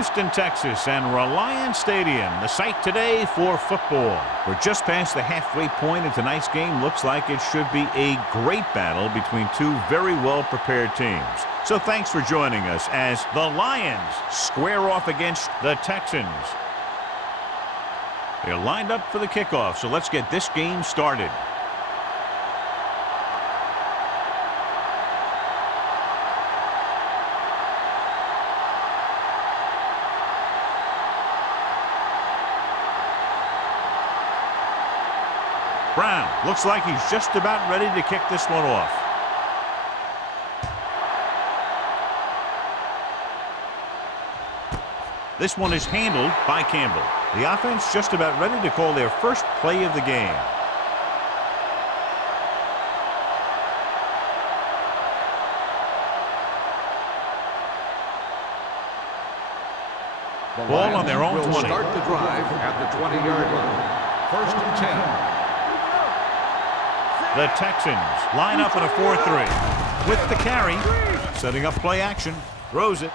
Houston, Texas, and Reliance Stadium, the site today for football. We're just past the halfway point of tonight's game. Looks like it should be a great battle between two very well-prepared teams. So thanks for joining us as the Lions square off against the Texans. They're lined up for the kickoff, so let's get this game started. Brown looks like he's just about ready to kick this one off. This one is handled by Campbell. The offense just about ready to call their first play of the game. Ball on their own 20. Start the drive at the 20-yard line. First and 10. The Texans line up in a 4-3 with the carry, setting up play action, throws it.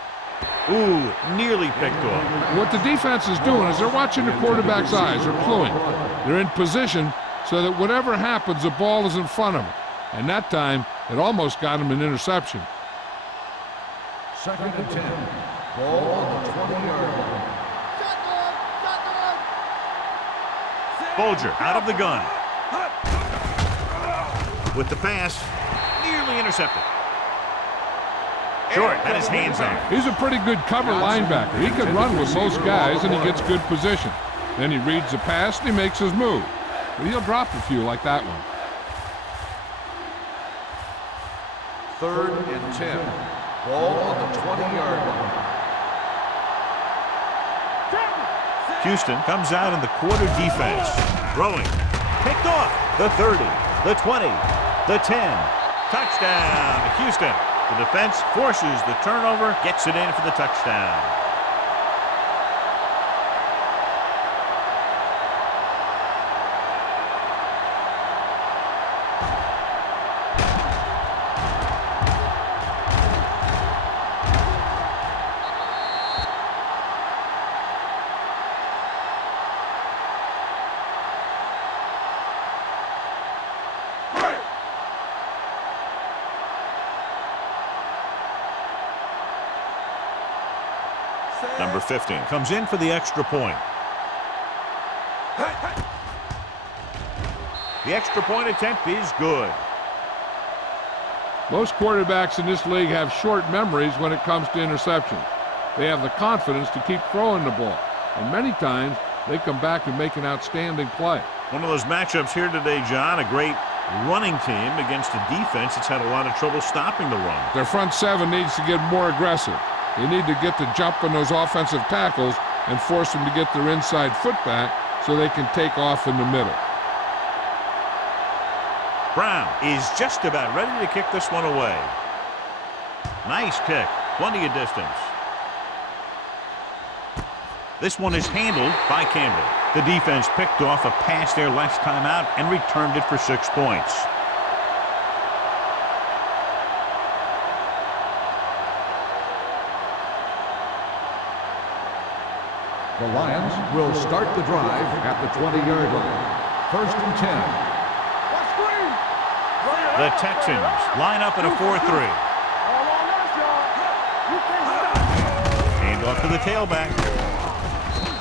Ooh, nearly picked off. What the defense is doing is they're watching the quarterback's eyes. They're cluing. They're in position so that whatever happens, the ball is in front of them. And that time, it almost got him an interception. Second and 10. Ball on the 20-yard line. Bolger out of the gun. With the pass, nearly intercepted. Short, had his hands on it. He's a pretty good cover linebacker. He can run with most guys, and he gets good position. Then he reads the pass, and he makes his move. But he'll drop a few like that one. Third and 10. Ball on the 20-yard line. Houston comes out in the quarter defense. Throwing. Picked off. The 30. The 20. The 10. Touchdown, Houston. The defense forces the turnover, gets it in for the touchdown. Number 15 comes in for the extra point. The extra point attempt is good. Most quarterbacks in this league have short memories when it comes to interceptions. They have the confidence to keep throwing the ball. And many times, they come back and make an outstanding play. One of those matchups here today, John, a great running team against a defense that's had a lot of trouble stopping the run. Their front seven needs to get more aggressive. They need to get the jump on those offensive tackles and force them to get their inside foot back so they can take off in the middle. Brown is just about ready to kick this one away. Nice kick. Plenty of distance. This one is handled by Campbell. The defense picked off a pass there last time out and returned it for 6 points. The Lions will start the drive at the 20-yard line. First and 10. The Texans line up in a 4-3. Hand off to the tailback.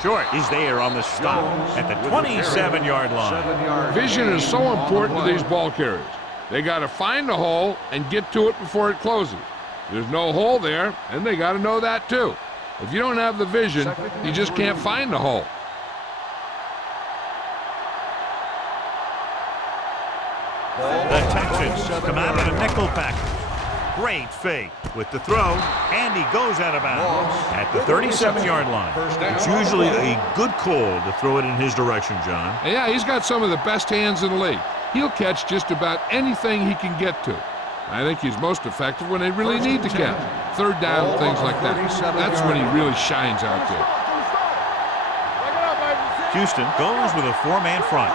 Short is there on the stop at the 27-yard line. Vision is so important to these ball carriers. They got to find the hole and get to it before it closes. There's no hole there, and they got to know that too. If you don't have the vision, you just can't find the hole. The Texans come out in a nickel package. Great fake with the throw, and he goes out of bounds at the 37-yard line. It's usually a good call to throw it in his direction, John. Yeah, he's got some of the best hands in the league. He'll catch just about anything he can get to. I think he's most effective when they really need to catch. Third down, things like that. That's when he really shines out there. Houston goes with a four-man front.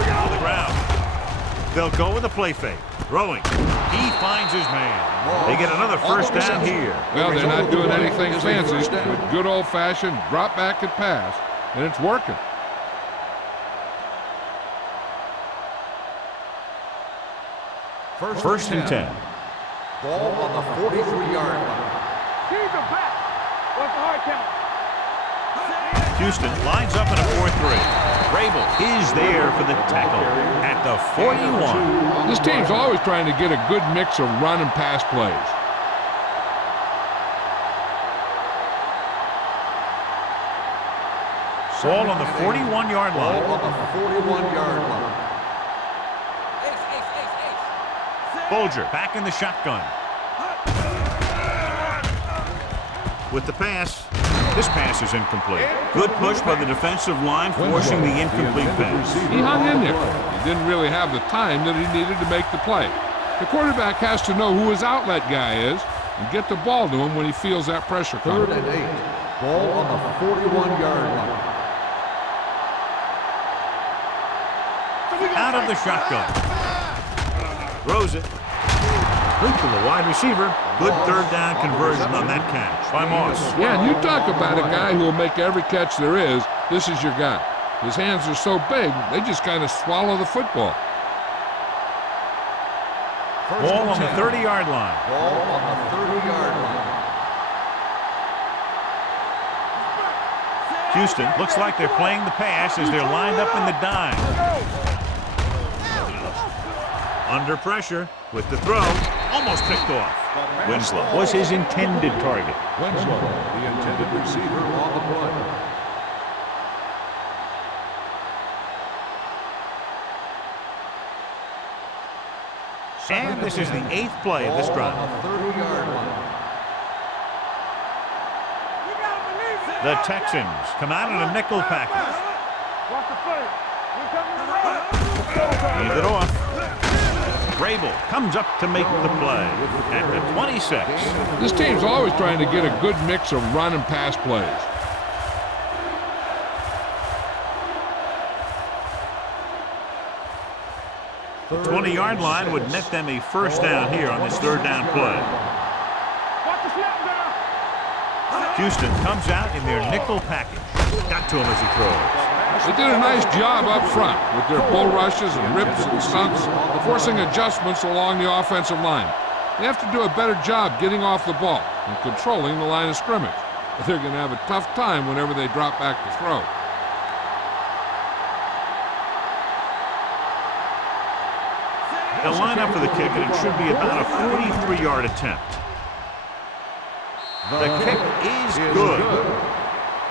To the ground. They'll go with a play fake. Throwing. He finds his man. They get another first down here. Well, they're not doing anything fancy. Good old-fashioned drop back and pass, and it's working. First and 10. Ball on the 43-yard line. back. What's the hard count? Houston lines up in a 4-3. Rabel is there for the tackle at the 41. This team's always trying to get a good mix of run and pass plays. Ball on the 41-yard line. Ball on the 41-yard line. Bolger back in the shotgun. With the pass. This pass is incomplete. Good push by the defensive line, forcing the incomplete pass. He hung in there. He didn't really have the time that he needed to make the play. The quarterback has to know who his outlet guy is and get the ball to him when he feels that pressure coming. 3rd and 8. Ball on the 41-yard line. Out of the shotgun. Throws it. Loop to the wide receiver. Good 3rd down conversion on that catch by Moss. Yeah, and you talk about a guy who will make every catch there is. This is your guy. His hands are so big, they just kind of swallow the football. Ball on the 30-yard line. Ball on the 30-yard line. Houston looks like they're playing the pass as they're lined up in the dime. Under pressure with the throw. Almost picked off. Winslow was his intended target. Winslow, the intended receiver on the play. And this is the 8th play of this drive. On the 30-yard line. The Texans come out in a nickel package. Watch the play. Leave it off. Rabel comes up to make the play at the 26. This team's always trying to get a good mix of run and pass plays. The 20-yard line would net them a first down here on this 3rd down play. Watch the snap down. Houston comes out in their nickel package. Got to him as he throws. They did a nice job up front with their bull rushes and rips and stunts, forcing adjustments along the offensive line. They have to do a better job getting off the ball and controlling the line of scrimmage. But they're going to have a tough time whenever they drop back to throw. They'll line up for the kick, and it should be about a 43-yard attempt. The kick is good.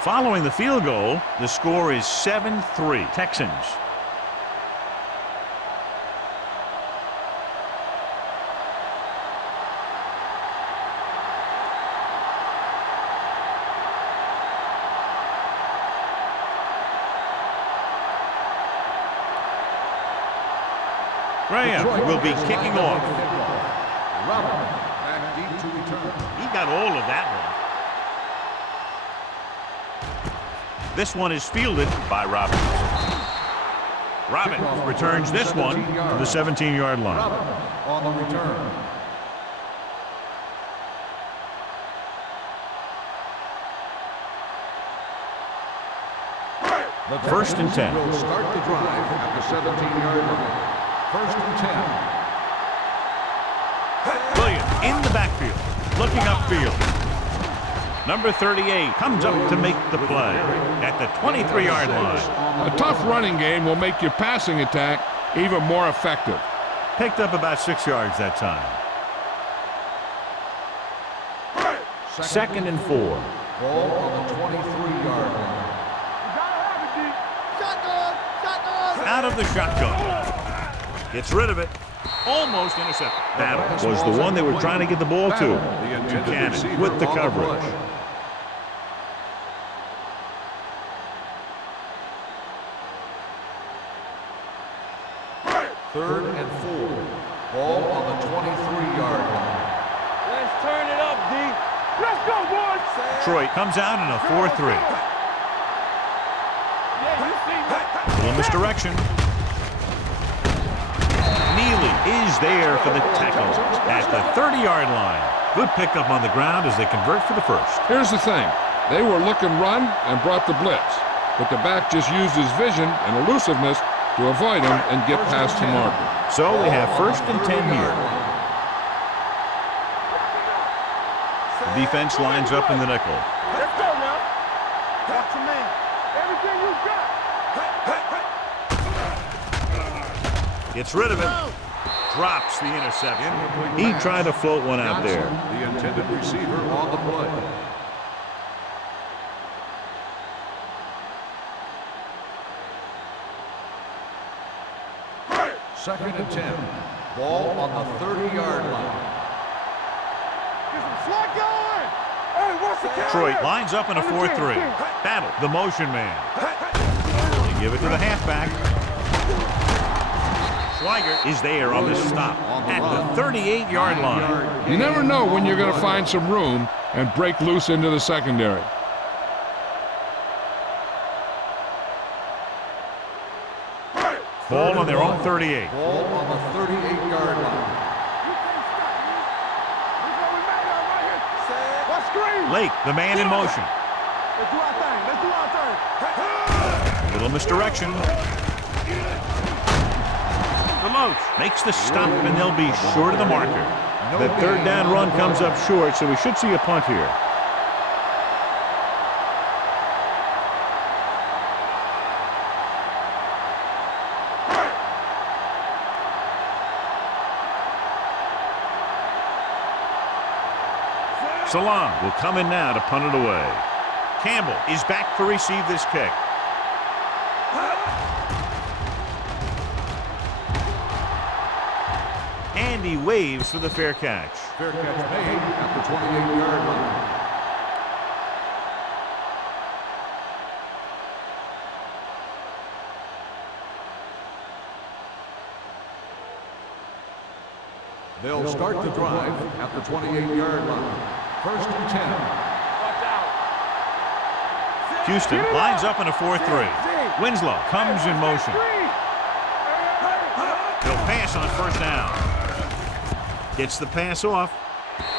Following the field goal, the score is 7-3 Texans. Graham will be kicking off. Robert back deep to return. He got all of that one. This one is fielded by Robbins. Robbins returns this one to the 17-yard line. Robert on the return. First and 10. Will start the drive at the 17-yard line. First and 10. Williams in the backfield, looking upfield. Number 38 comes up to make the play at the 23-yard line. A tough running game will make your passing attack even more effective. Picked up about 6 yards that time. Second and 4. Ball on the 23-yard line. Out of the shotgun. Gets rid of it. Almost intercepted. That was the one they were trying to get the ball to. Buchanan with the coverage. Third and 4. Ball on the 23-yard line. Let's turn it up, D. Let's go, boys. Detroit comes out in a 4-3. Yeah, you see me. Little misdirection. Neely is there for the tackle at the 30-yard line. Good pickup on the ground as they convert for the first. Here's the thing. They were looking run and brought the blitz, but the back just used his vision and elusiveness to avoid him and get past the marker. So they have first and 10 here. The defense lines up in the nickel. Let's go now. Watch your man. Everything you got. Gets rid of it. Drops the interception. He tried to float one out there. The intended receiver on the play. Second and 10. Ball on the 30-yard line. Get some slot going. Hey, what's the count? Detroit lines up in a 4-3. Battle the motion man. They give it to the halfback. Schweiger is there on the stop at the 38-yard line. You never know when you're going to find some room and break loose into the secondary. Ball on their own 38. Ball on the 38-yard line. What screen? Lake, the man in motion. Let's do our thing. Let's do our thing. Little misdirection. Deloach makes the stop, and they'll be short of the marker. The third down run comes up short, so we should see a punt here. Salam will come in now to punt it away. Campbell is back to receive this kick. And he waves for the fair catch. Fair catch made at the 28-yard line. They'll start the drive at the 28-yard line. First and 10. Watch out. Houston lines up in a 4-3. Winslow comes in motion. He'll pass on first down. Gets the pass off.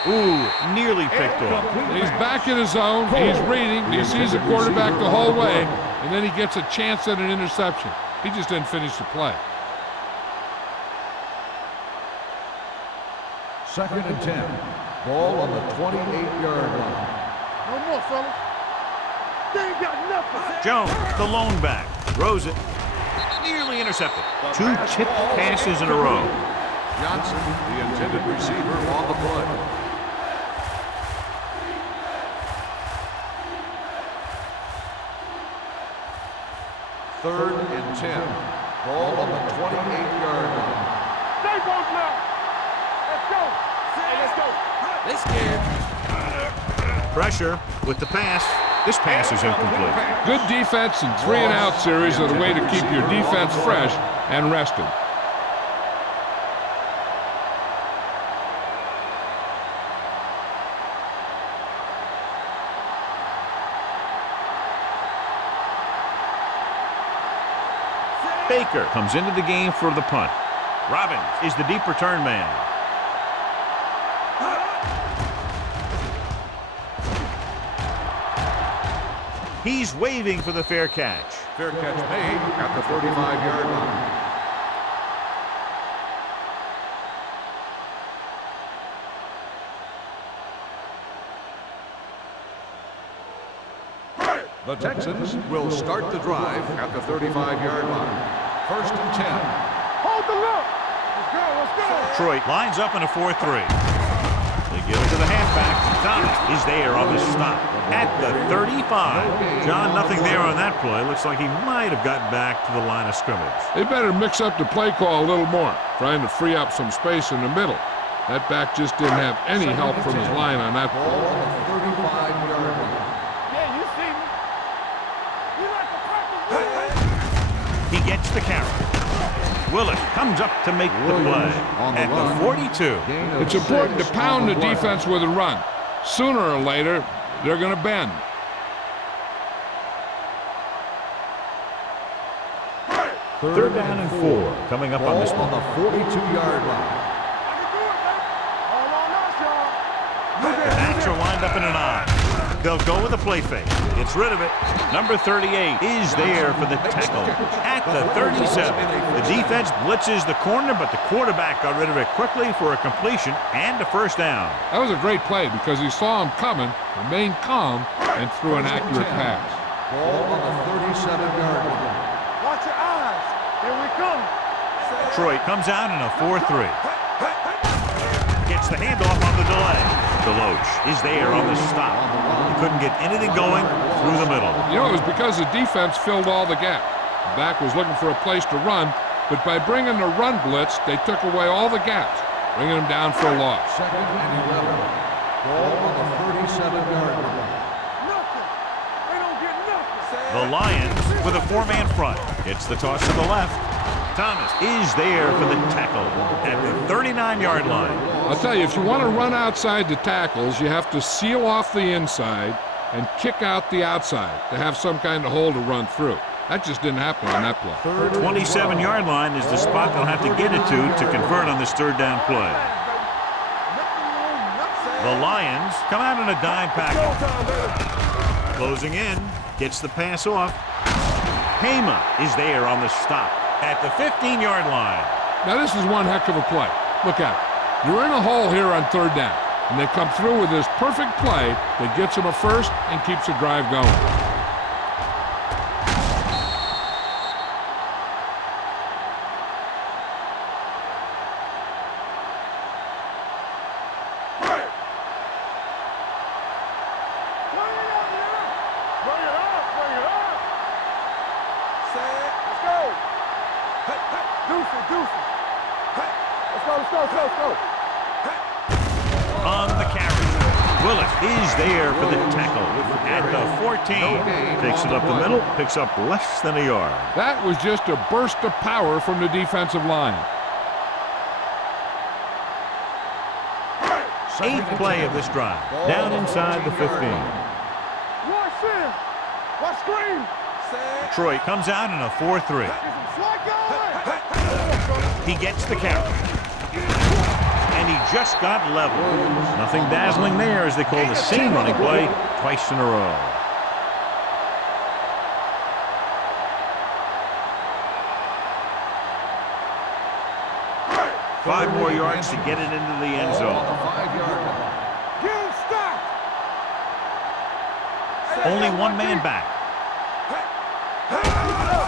Ooh, nearly picked off. He's back in his zone. He's reading. He sees the quarterback the whole way, and then he gets a chance at an interception. He just didn't finish the play. Second and 10. Ball on the 28-yard line. No more, fellas. They ain't got nothing. Jones, the lone back, throws it. Nearly intercepted. Two tipped passes in a row. Johnson, the intended receiver, on the play. Third and 10. Ball on the 28-yard line. Stay both now. Let's go. Hey, let's go. They scared. Pressure with the pass. This pass is incomplete. Good defense and 3-and-out series are the way to keep your defense fresh and rested. Baker comes into the game for the punt. Robbins is the deep return man. He's waving for the fair catch. Fair catch made at the 35-yard line. The Texans will start the drive at the 35-yard line. First and 10. Hold the look. Let's go. Let's go. Detroit lines up in a 4-3. They give it to the halfback. Thomas is there on the stop at the 35. John, nothing there on that play. Looks like he might have gotten back to the line of scrimmage. They better mix up the play call a little more, trying to free up some space in the middle. That back just didn't have any help from his line on that Ball play. on the 35-yard line. Yeah, you see me. You like to practice. He gets the carry. Willis comes up to make the play at the 42. It's important to pound the defense with a run. Sooner or later, they're going to bend. Third down and 4 coming up on this Ball one. on the 42-yard line. The backs are lined up in an I. They'll go with a play fake. Gets rid of it. Number 38 is there for the tackle at the 37. The defense blitzes the corner, but the quarterback got rid of it quickly for a completion and a first down. That was a great play because he saw him coming, remained calm, and threw an accurate pass. Ball on the 37-yard line. Watch your eyes. Here we come. Detroit comes out in a 4-3. Gets the handoff on the delay. Deloach is there on the stop. He couldn't get anything going through the middle. You know, it was because the defense filled all the gaps. The back was looking for a place to run, but by bringing the run blitz, they took away all the gaps, bringing them down for a loss. Second and 11. Ball on the 37-yard line. Nothing. They don't get nothing. The Lions with a 4-man front. Gets the toss to the left. Thomas is there for the tackle at the 39-yard line. I'll tell you, if you want to run outside the tackles, you have to seal off the inside and kick out the outside to have some kind of hole to run through. That just didn't happen on that play. 27-yard line is the spot they'll have to get it to convert on this third down play. The Lions come out in a dime package. Closing in, gets the pass off. Hema is there on the stop at the 15-yard line. Now this is one heck of a play. Look at it. You're in a hole here on third down, and they come through with this perfect play that gets them a first and keeps the drive going. On the carry, Willis is there for the tackle at the 14. Takes it up the middle, picks up less than a yard. That was just a burst of power from the defensive line. 8th play of this drive, down inside the 15. Watch this. Watch screen. Detroit comes out in a 4-3. He gets the carry. And he just got level. Nothing dazzling there as they call the same running play twice in a row. Five more yards to get it into the end zone. Get him stopped. Only one man back.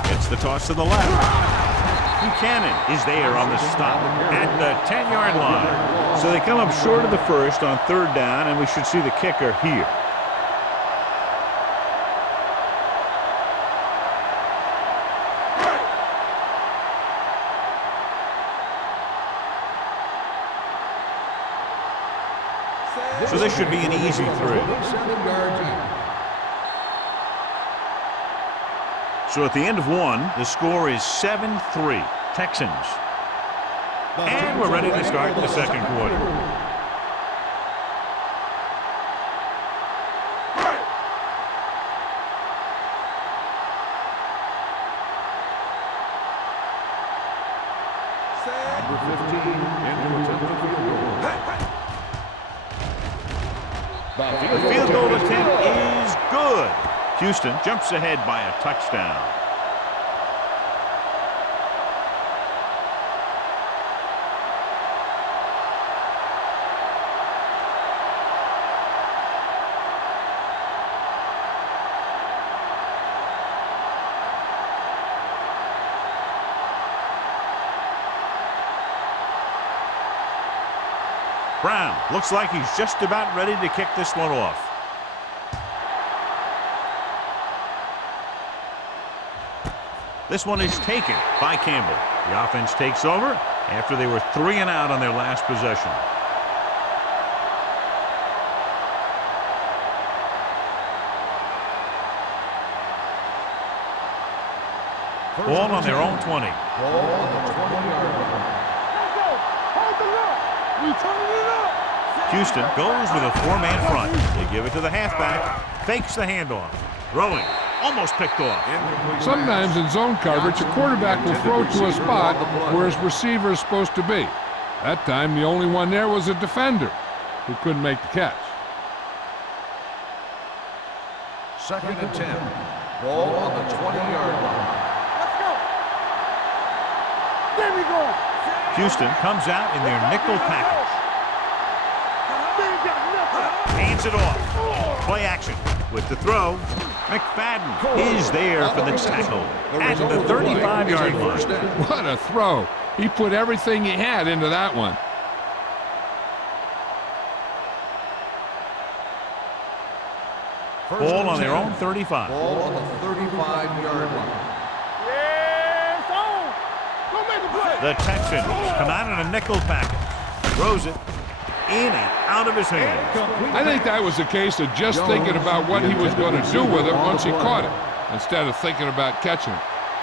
Gets the toss to the left. Buchanan is there on the stop at the 10-yard line. So they come up short of the first on third down, and we should see the kicker here. So this should be an easy 3. So at the end of 1, the score is 7-3, Texans. And we're ready to start the second quarter. Number 15 into attempt the field goal. The field goal attempt is good. Houston jumps ahead by a touchdown. Brown looks like he's just about ready to kick this one off. This one is taken by Campbell. The offense takes over after they were 3 and out on their last possession. Ball on their own 20. Ball on the 20-yard line. Let's go. Hold the lock. We turning it up. Houston goes with a 4-man front. They give it to the halfback. Fakes the handoff. Throwing almost picked off. Sometimes in zone coverage, a quarterback will throw to a spot where his receiver is supposed to be. That time, the only one there was a defender who couldn't make the catch. 2nd and 10. Ball on the 20-yard line. Let's go. There we go. Houston comes out in their nickel package. They ain't got nothing. Hands it off. Play action with the throw. McFadden is there for the tackle at the 35-yard line. What a throw. He put everything he had into that one. Ball on their own 35. Ball on the 35-yard line. Yeah, it's on. Go make a play. The Texans come out in a nickel package. Throws it in and out of his hand. I think that was a case of just thinking about what he was going to do with it once he caught it, instead of thinking about catching it.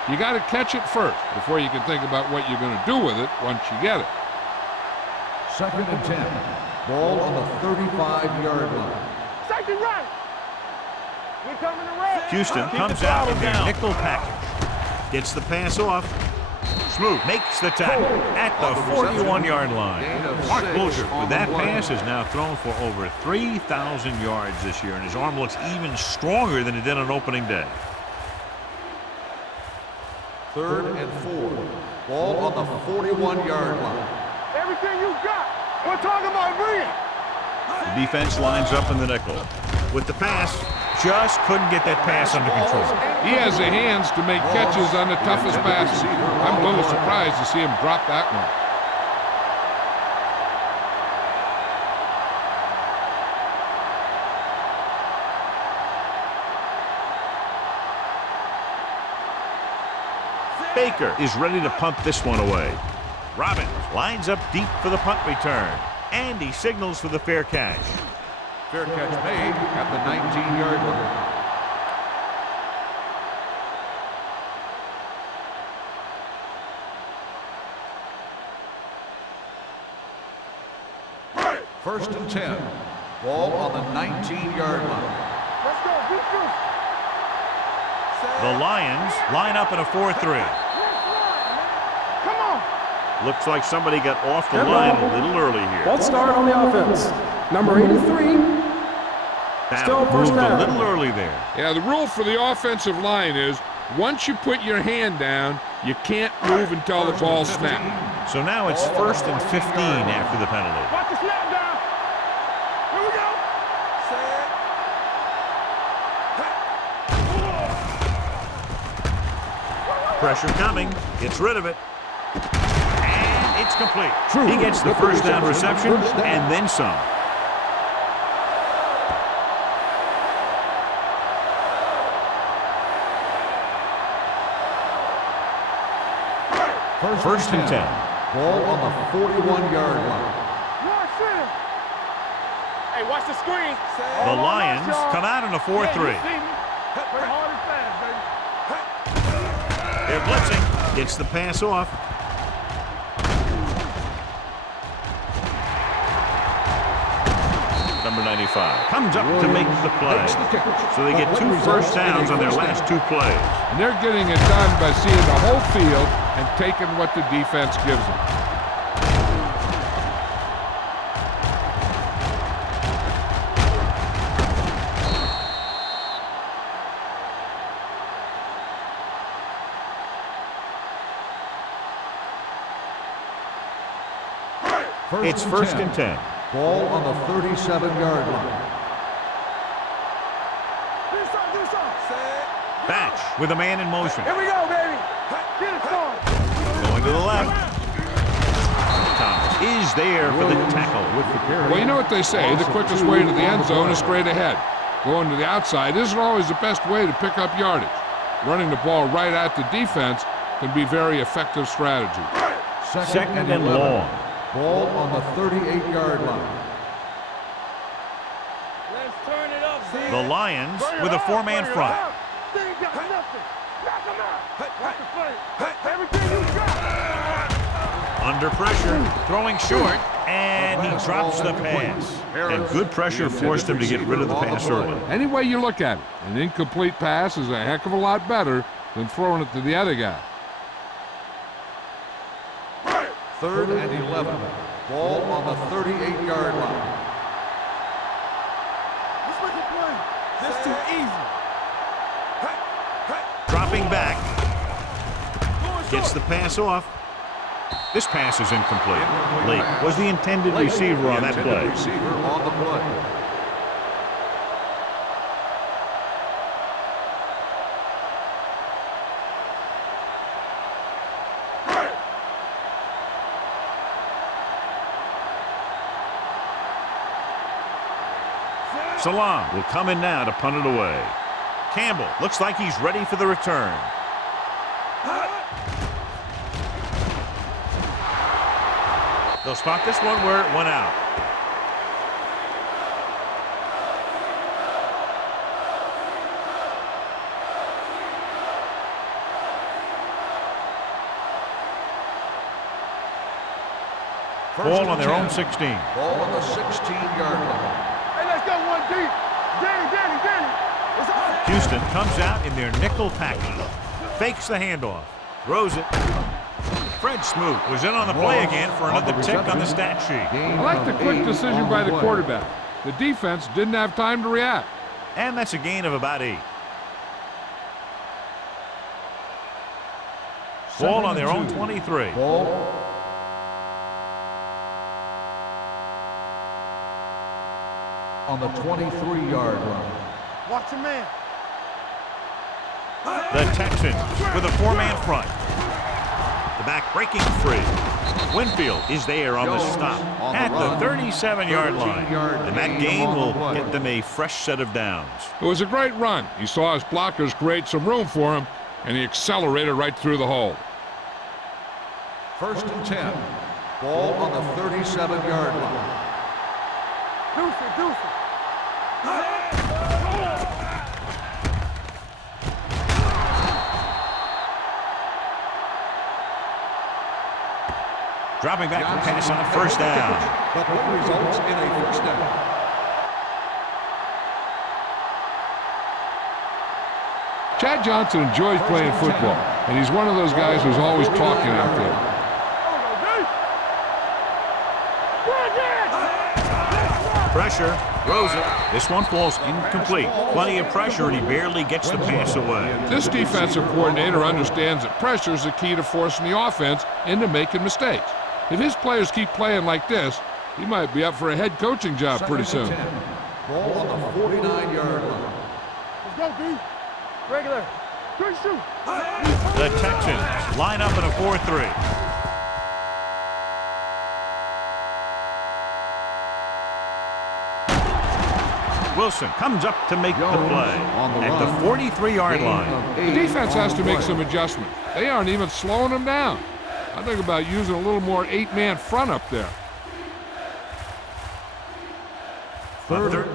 You got to catch it first before you can think about what you're going to do with it once you get it. 2nd and 10. Ball on the 35-yard line. Safety right. We coming to red. Houston comes out in their nickel package. Gets the pass off. Smoot makes the tackle at the 41-yard line. Mark Bulger with that pass has now thrown for over 3,000 yards this year, and his arm looks even stronger than it did on opening day. 3rd and 4. Ball on the 41-yard line. Everything you got. We're talking about bringing. The defense lines up in the nickel. With the pass, just couldn't get that pass under control. He has the hands to make catches on the toughest passes. I'm a little surprised to see him drop that one. Baker is ready to punt this one away. Robbins lines up deep for the punt return, and he signals for the fair catch. Fair catch made at the 19-yard line. First and 10. Ball on the 19-yard line. Let's go. Beat you. The Lions line up in a 4-3. Come on. Looks like somebody got off the line a little early here. False start on the offense. Number 83. That Still first moved a down. little early there. Yeah, the rule for the offensive line is once you put your hand down, you can't move until the ball snaps. So now it's 1st and 15 after the penalty. Watch the snap down. Here we go. Pressure coming. Gets rid of it. And it's complete. He gets the first down reception and then some. First and 10. Ball on the 41-yard line. Watch it. Hey, watch the screen. The Lions come out in a 4-3. Play hard and fast, baby. They're blitzing. Gets the pass off. Number 95 comes up to make the play. So they get 2 first downs on their last 2 plays. And they're getting it done by seeing the whole field and taking what the defense gives them. It's 1st and 10. Ball on the 37-yard line. Do something. Batch with a man in motion. Here we go, baby. Get it started. Going to the left. Thomas is there for the tackle. Well, you know what they say, the quickest way to the end zone is straight ahead. Going to the outside isn't always the best way to pick up yardage. Running the ball right at the defense can be very effective strategy. Second and long. Ball on the 38-yard line. Let's turn it up, Z. The Lions with a 4-man front. They ain't got nothing. Knock them out. Watch the play. Everything you got. Under pressure, throwing short, And he drops the pass. And good pressure forced him to get rid of the pass early. Any way you look at it, an incomplete pass is a heck of a lot better than throwing it to the other guy. 3rd and 11. Ball on the 38-yard line. Let's make a play. That's too easy. Dropping back. Gets the pass off. This pass is incomplete. Lake was the intended receiver on that play. Receiver on the play. Salam will come in now to punt it away. Campbell looks like he's ready for the return. They'll spot this one where it went out. Ball on their own 16. Ball on the 16-yard line. Hey, let's go one deep. Danny. Houston comes out in their nickel package. Fakes the handoff. Throws it. Fred Smoot was in on the play again for another tick on the stat sheet. I like the quick decision by the quarterback. The defense didn't have time to react. And that's a gain of about 8. Ball on their own 23. Ball on the 23-yard line. Watch your man. The Texans with a 4-man front. The back breaking free. Winfield is there on the stop at the 37-yard line. And that gain will get them a fresh set of downs. It was a great run. He saw his blockers create some room for him, and he accelerated right through the hole. 1st and 10. Ball on the 37-yard line. Deuce. Dropping back for pass on 1st down. The play results in a 1st down. Chad Johnson enjoys playing football, and he's one of those guys who's always talking out there. Pressure. Throws it. This one falls incomplete. Plenty of pressure, and he barely gets the pass away. This defensive coordinator understands that pressure is the key to forcing the offense into making mistakes. If his players keep playing like this, he might be up for a head coaching job pretty soon. Ball on the 49-yard line. Let's go, B. Regular. Good shoot. The Texans line up in a 4-3. Wilson comes up to make the play at the 43-yard line. The defense has to make some adjustments. They aren't even slowing them down. I think about using a little more 8-man front up there. 3rd.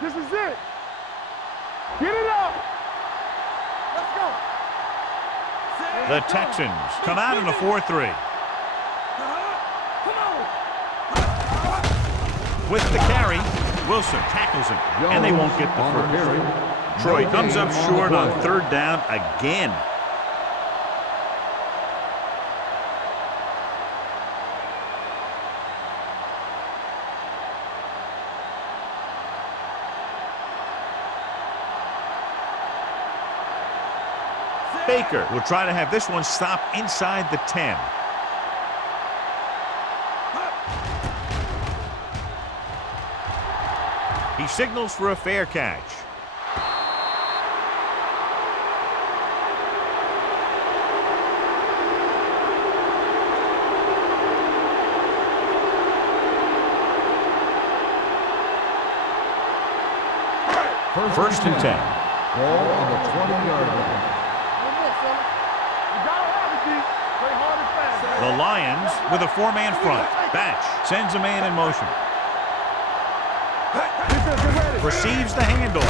This is it. Get it up. Let's go. The Texans come out in a 4-3. Come on. With the carry, Wilson tackles him, and they won't get the first. Troy comes up short on 3rd down again. Baker will try to have this one stop inside the 10. He signals for a fair catch. First and 10. Ball on the 20-yard line. One more, fella. You gotta have it, D. Play hard and fast. The Lions with a four-man front. Batch sends a man in motion. Receives the handoff.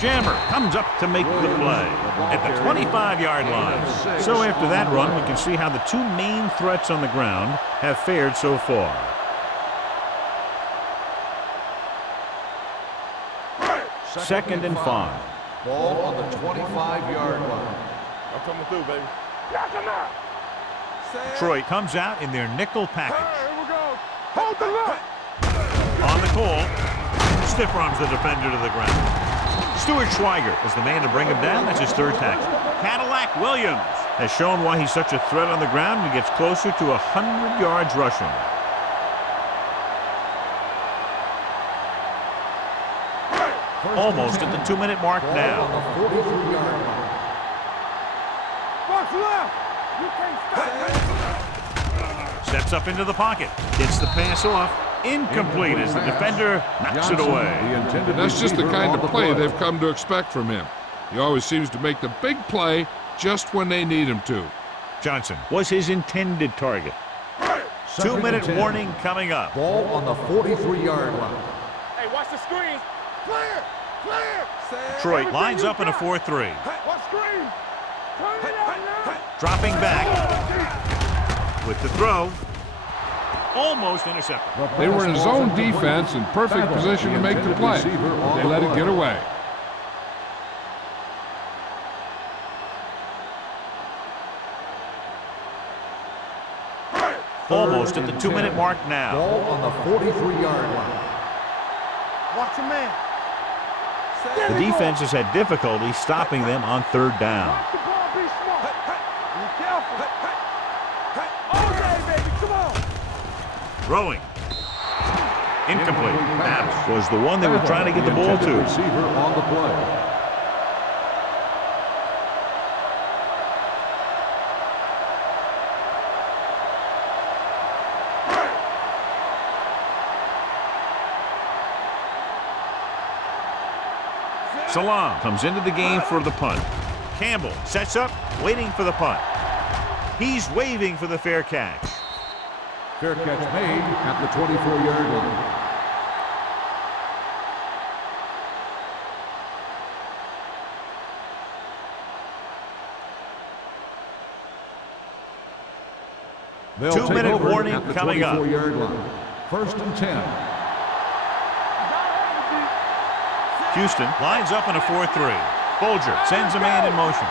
Jammer comes up to make the play at the 25-yard line. So after that run, we can see how the two main threats on the ground have fared so far. Second and 5. Ball on the 25-yard line. I'm coming through, baby. Knock him out. Detroit comes out in their nickel package. Here we go. Hold the line. On the call, stiff arms the defender to the ground. Stuart Schweiger is the man to bring him down. That's his third tackle. Cadillac Williams has shown why he's such a threat on the ground and gets closer to 100 yards rushing. Almost at the 2-minute mark now. On the 43-yard line. Box left. You can't stop. Steps up into the pocket. Gets the pass off. Incomplete as the defender knocks it away. That's just the kind of play they've come to expect from him. He always seems to make the big play just when they need him to. Johnson was his intended target. 2-minute warning coming up. Ball on the 43-yard line. Hey, watch the screen. Clear. Clear. Detroit lines up in a 4-3. What screen? Turn it out now. Dropping back with the throw. Almost intercepted. They were in zone defense in perfect position to make the play. They let it get away. Almost at the 2-minute mark now. Ball on the 43-yard line. Watch your man. The defense has had difficulty stopping them on third down. Watch the ball, be smart. Be careful. All day, baby, come on. Throwing. Incomplete. That was the one they were trying to get the ball to. Receiver on the play. Salam comes into the game for the punt. Campbell sets up, waiting for the punt. He's waving for the fair catch. Fair catch made at the 24-yard line. They'll 2-minute warning at the coming up. 24-yard line. First and 10. Houston lines up in a 4-3. Bolger sends a man in motion.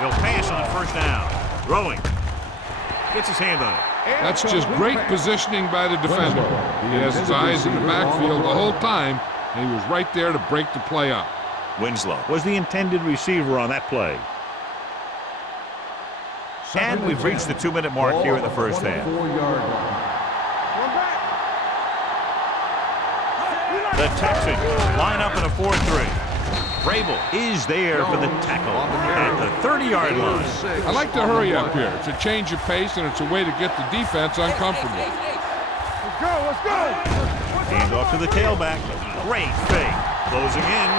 He'll pass on first down. Throwing. Gets his hand on it. That's just great positioning by the defender. He has his eyes in the backfield the whole time, and he was right there to break the play up. Winslow was the intended receiver on that play. And we've reached the 2-minute mark here in the first half. The Texans line up in a 4-3. Vrabel is there for the tackle at the 30-yard line. I like to hurry up here. It's a change of pace, and it's a way to get the defense uncomfortable. Let's go, let's go. Hand off to the tailback. Great fake. Closing in.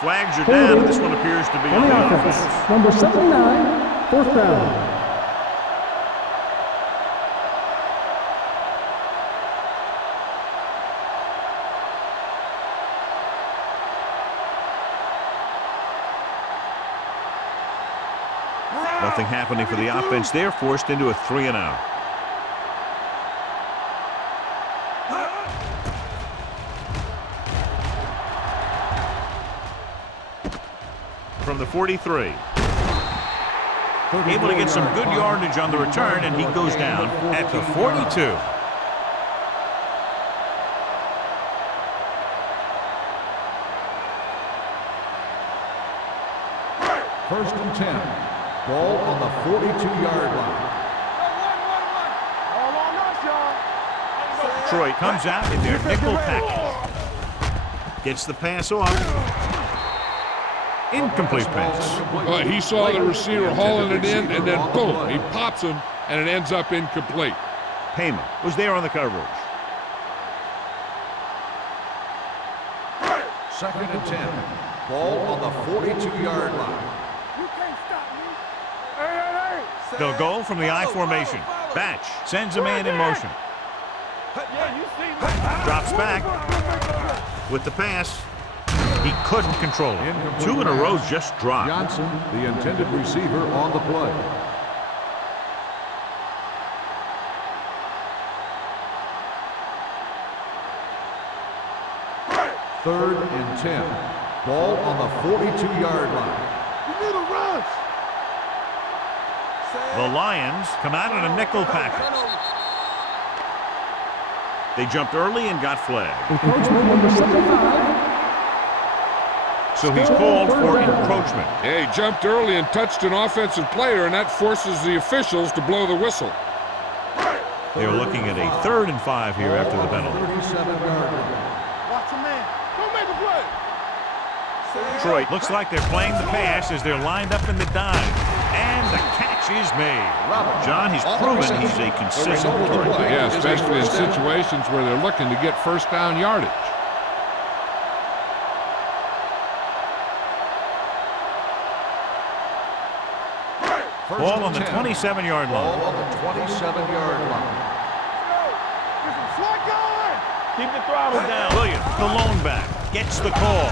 Flags are down, and this one appears to be on the offense. Number 79, fourth down. Nothing happening for the offense. They're forced into a 3-and-out. From the 43. Able to get some good yardage on the return, and he goes down at the 42. First and 10. Ball on the 42-yard line. All on us, y'all. Detroit comes out in their nickel package. Gets the pass off. Incomplete pass. He saw the receiver hauling it in, and then boom, he pops him, and it ends up incomplete. Payman was there on the coverage. Second and 10. Ball on the 42-yard line. You can't stop me. Hey. They'll go from the I formation. Batch sends a man in motion. Yeah, you see me. Drops back with the pass. He couldn't control it. 2 in a row just dropped. Johnson, the intended receiver, on the play. Third and 10. Ball on the 42-yard line. You need a rush. The Lions come out in a nickel package. They jumped early and got flagged. Encroachment number 75. So he's called for encroachment. Yeah, he jumped early and touched an offensive player, and that forces the officials to blow the whistle. They're looking at a 3rd and 5 here after the penalty. 37-yard line. Watch a man. Don't make a play. Detroit looks like they're playing the pass as they're lined up in the dime. And the catch is made. John, he's proven he's a consistent player. Yeah, especially in situations where they're looking to get first down yardage. Ball on the 27-yard line. Ball on the 27-yard line. Keep the throttle down. Williams, the lone back, gets the call.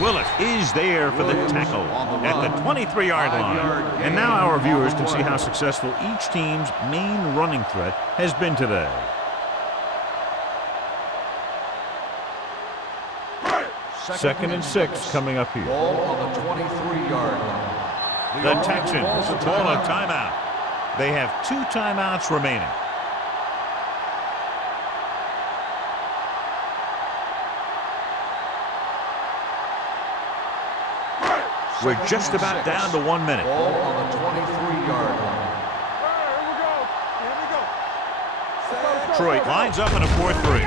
Willis is there for the tackle at the 23-yard line. And now our viewers can see how successful each team's main running threat has been today. Second and 6 coming up here. Ball on the 23-yard line. The Texans call a timeout. They have 2 timeouts remaining. We're just about down to 1 minute. Ball on the 23-yard line. Here we go. Detroit lines up in a 4-3.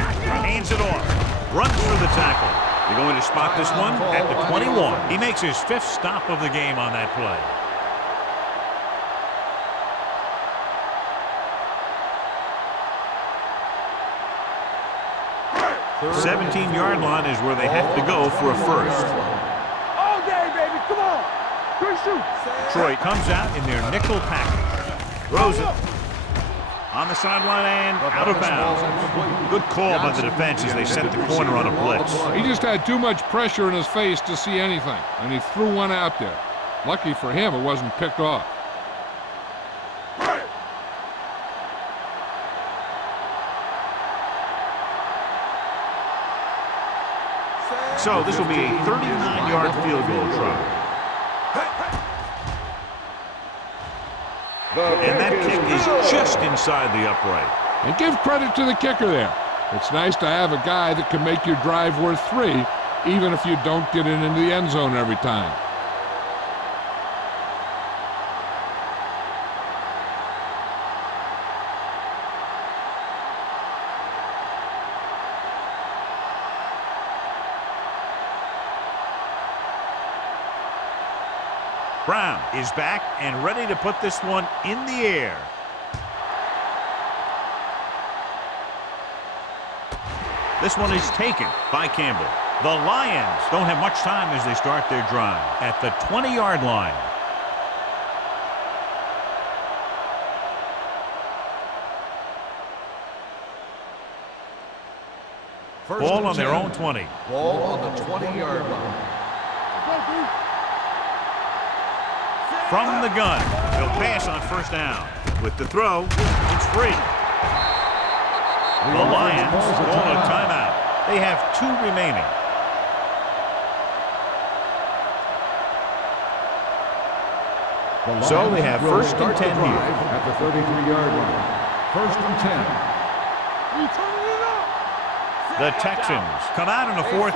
Hands it off. Runs through the tackle. They're going to spot this one at the 21. He makes his 5th stop of the game on that play. The 17-yard line is where they have to go for a first. All day, baby. Come on. Good shoot. Detroit comes out in their nickel package. Throws it on the sideline and out of bounds. Good call by the defense as they set the corner on a blitz. He just had too much pressure in his face to see anything, and he threw one out there. Lucky for him, it wasn't picked off. So this will be a 39-yard field goal try. And that kick is just inside the upright. And give credit to the kicker there. It's nice to have a guy that can make your drive worth 3, even if you don't get it into the end zone every time. Brown is back and ready to put this one in the air. This one is taken by Campbell. The Lions don't have much time as they start their drive at the 20-yard line. Ball on their own 20. Ball on the 20-yard line. From the gun, they'll pass on first down. With the throw, it's free. The Lions call a timeout. They have 2 remaining. So they have first and 10 here. At the 33-yard line. First and 10. The Texans come out in a 4-3.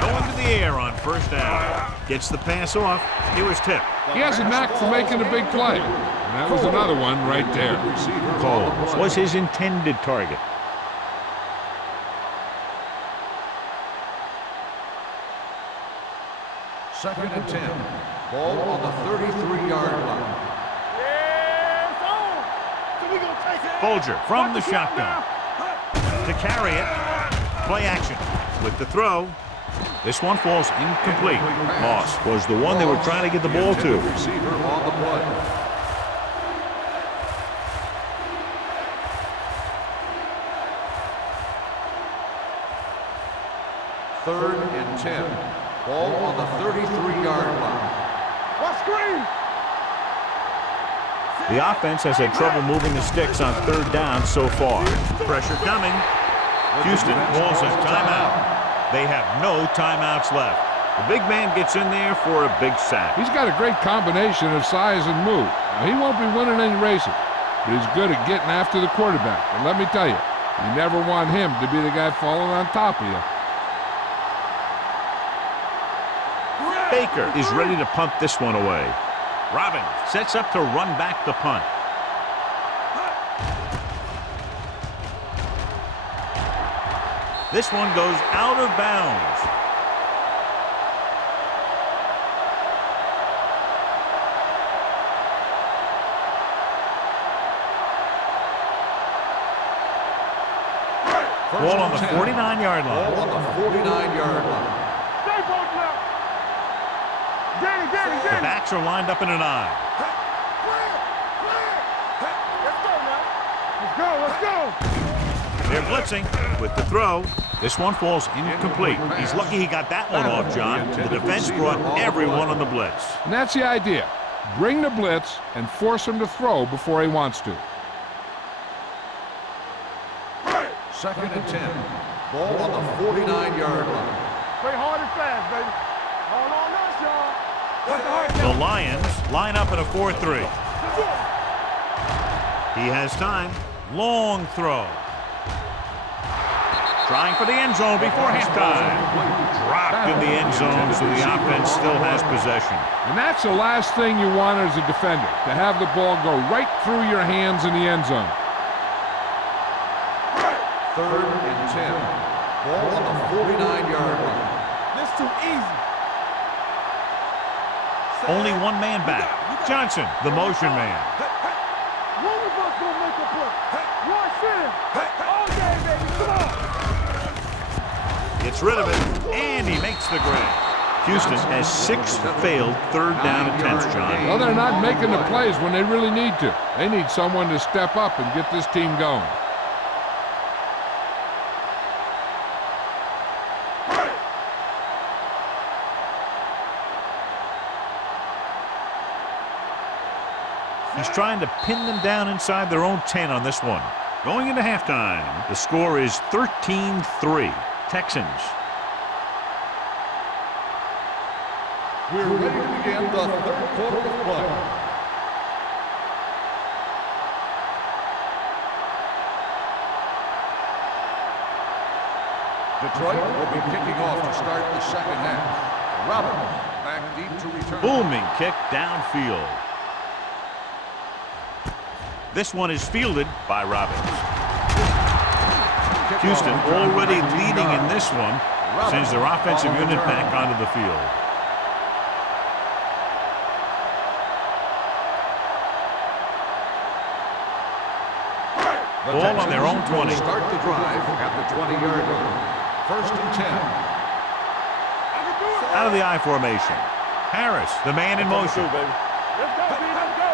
Going to the air on first down. Gets the pass off. It was tipped. He has a knack for making a big play. And that was another one right there. Coles was his intended target. Second and 10. Ball on the 33-yard line. Bolger from the shotgun. To carry it. Play action. With the throw. This one falls incomplete. Moss was the one they were trying to get the ball to. Receiver on the play. Third and 10. Ball on the 33-yard line. What screen? The offense has had trouble moving the sticks on third down so far. Pressure coming. Houston calls a timeout. They have no timeouts left. The big man gets in there for a big sack. He's got a great combination of size and move. Now, he won't be winning any races, but he's good at getting after the quarterback. And let me tell you, you never want him to be the guy falling on top of you. Baker is ready to punt this one away. Robbins sets up to run back the punt. This one goes out of bounds. Ball on the 49-yard line. Ball on the 49-yard line. Stay both now. Danny. The backs are lined up in an eye. Let's go. They're blitzing with the throw. This one falls incomplete. He's lucky he got that one off, John. The defense brought everyone on the blitz. And that's the idea. Bring the blitz and force him to throw before he wants to. Second and 10. Ball on the 49-yard line. Play hard and fast, baby. Hold on us, y'all. What's the hard The Lions line up in a 4-3. He has time. Long throw. Trying for the end zone before halftime. Dropped in the end zone, so the offense still has possession. And that's the last thing you want as a defender, to have the ball go right through your hands in the end zone. Third and 10. Ball on the 49-yard line. This too easy. Only one man back. Johnson, the motion man. One of us gonna make a play. Rush in. All day, baby. Come on. Gets rid of it, and he makes the grab. Houston has 6 failed third down attempts, John. Well, they're not making the plays when they really need to. They need someone to step up and get this team going. He's trying to pin them down inside their own 10 on this one. Going into halftime, the score is 13-3. Texans. We're ready to begin the third quarter of play. Detroit will be kicking off to start the second half. Robbins back deep to return. Booming kick downfield. This one is fielded by Robbins. Houston already leading in this one, sends their offensive unit back onto the field. Ball on their own 20. Start the drive at the 20-yard line. First and 10. Out of the I formation. Harris, the man in motion. Let's go, B. Let's go.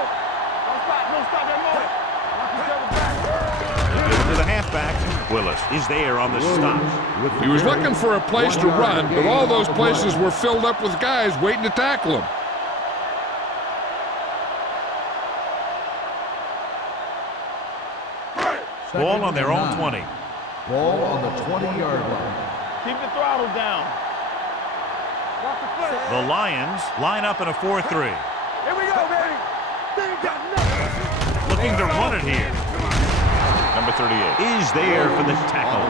Don't stop that moment. Watch each other back. To the halfback. Willis is there on the stop. He was looking for a place to run, but all those places were filled up with guys waiting to tackle him. Ball on their own 20. Ball on the 20-yard line. Keep the throttle down. Watch the foot. The Lions line up in a 4-3. Here we go, baby. They ain't got nothing. Looking to run it here. Number 38 is there for the tackle.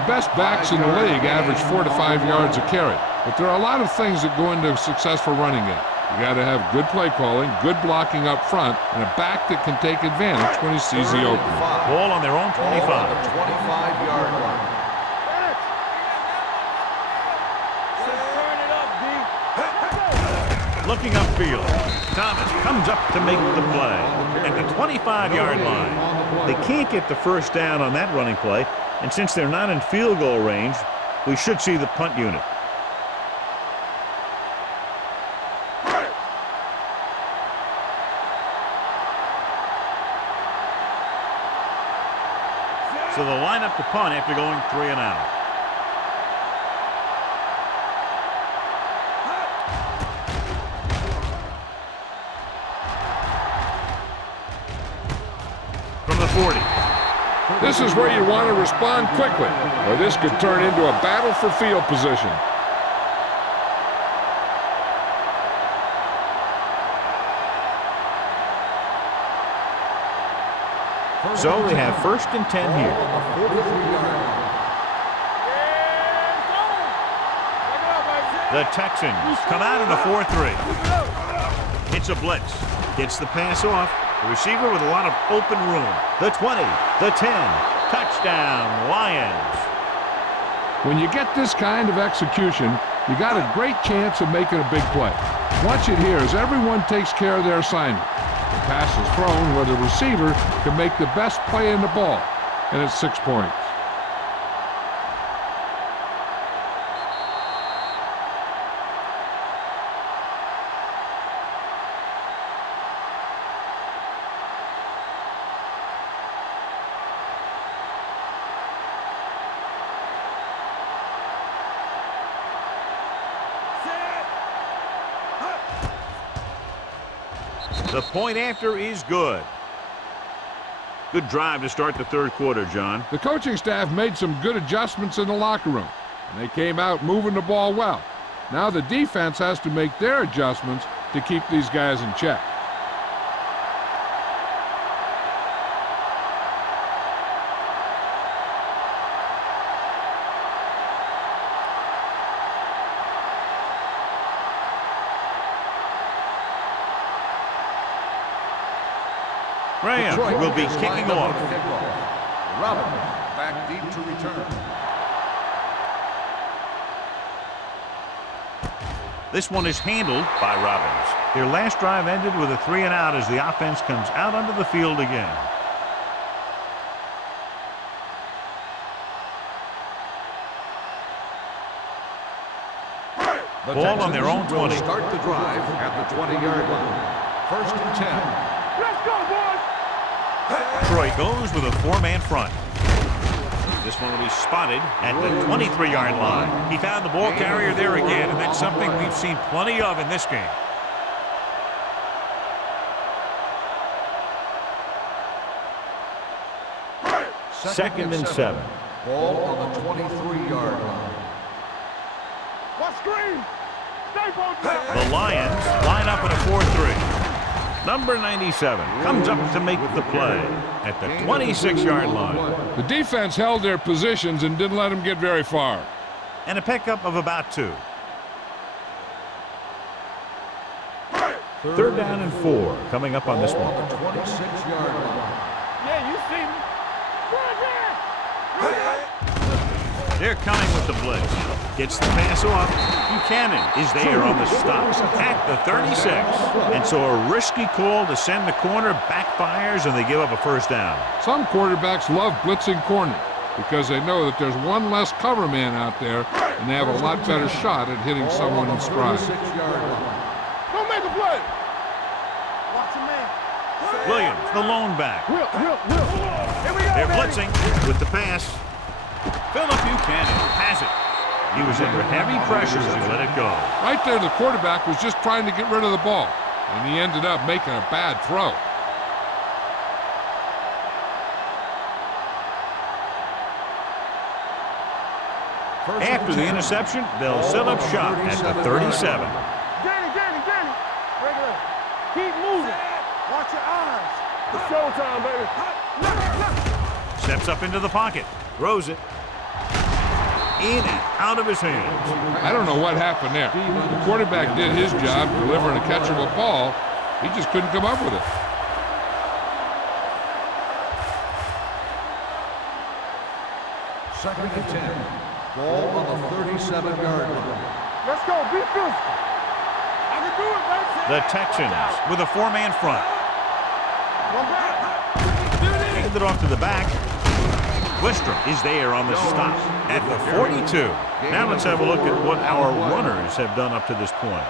The best backs in the league average 4 to 5 yards a carry, but there are a lot of things that go into a successful running game. You got to have good play calling, good blocking up front, and a back that can take advantage when he sees the opening. Ball on their own 25. Ball on the 25-yard line. Turn it up, D. Looking upfield. Thomas comes up to make the play. At the 25-yard line. They can't get the first down on that running play, and since they're not in field goal range, we should see the punt unit. So they'll line up to punt after going 3 and out. From the 40. This is where you want to respond quickly, or this could turn into a battle for field position. So they have 1st and 10 here. The Texans come out in a 4-3. It's a blitz. Gets the pass off. The receiver with a lot of open room. The 20, the 10. Touchdown, Lions. When you get this kind of execution, you got a great chance of making a big play. Watch it here as everyone takes care of their assignment. The pass is thrown where the receiver can make the best play in the ball, and it's 6 points. The point after is good. Good drive to start the 3rd quarter, John. The coaching staff made some good adjustments in the locker room, and they came out moving the ball well. Now the defense has to make their adjustments to keep these guys in check. Graham will be kicking off. Robbins back deep to return. This one is handled by Robbins. Their last drive ended with a 3 and out as the offense comes out onto the field again. Ball on their own 20. Start the drive at the 20-yard line. 1st and 10. Let's go, boys! Troy goes with a 4-man front. This one will be spotted at the 23-yard line. He found the ball carrier there again, and that's something we've seen plenty of in this game. Second and 7. Ball on the 23-yard line. What screen? The Lions line up in a 4-3. Number 97 comes up to make the play at the 26-yard line. The defense held their positions and didn't let them get very far. And a pickup of about 2. 3rd down and 4 coming up on this one. The 26-yard line. Yeah, you see me. They're coming with the blitz. Gets the pass off. Buchanan is there on the stop at the 36. And so a risky call to send the corner backfires, and they give up a 1st down. Some quarterbacks love blitzing corners because they know that there's one less cover man out there, and they have a lot better shot at hitting someone in stride. Don't make a play. Watch your man. Williams, the lone back. Here we go, They're baby. blitzing with the pass. Philip Buchanan has it. He was under heavy pressure as he let it go. Right there, the quarterback was just trying to get rid of the ball, and he ended up making a bad throw. After the interception, they'll set up shop at the 37. Danny. Regular. Keep moving. Watch your eyes. It's showtime, baby. Steps up into the pocket. Throws it. In and out of his hands. I don't know what happened there. The quarterback did his job delivering a catchable ball. He just couldn't come up with it. Second and 10. Ball on the 37-yard line. Let's go. Be physical. I can do it, baby. The Texans with a 4-man front. One back. Hand it off to the back. Wistrom is there on the stop at the 42. Now let's have a look at what our runners have done up to this point.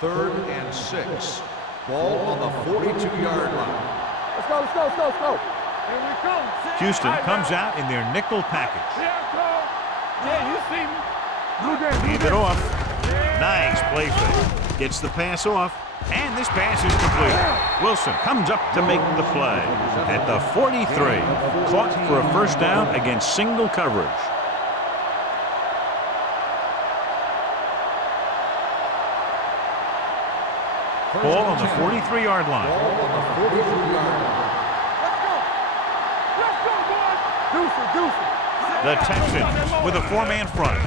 3rd and 6. Ball on the 42-yard line. Let's go, let's go, let's go, let's go. Here we come. Houston comes out in their nickel package. Yeah, you see me. Blue game, blue Leave it off. Nice play fake. Gets the pass off. And this pass is complete. Wilson comes up to make the play. At the 43. Caught for a first down against single coverage. Ball on the 43-yard line. Ball on the 43-yard line. Let's go. Let's go, boys. Deuce. The Texans with a 4-man front.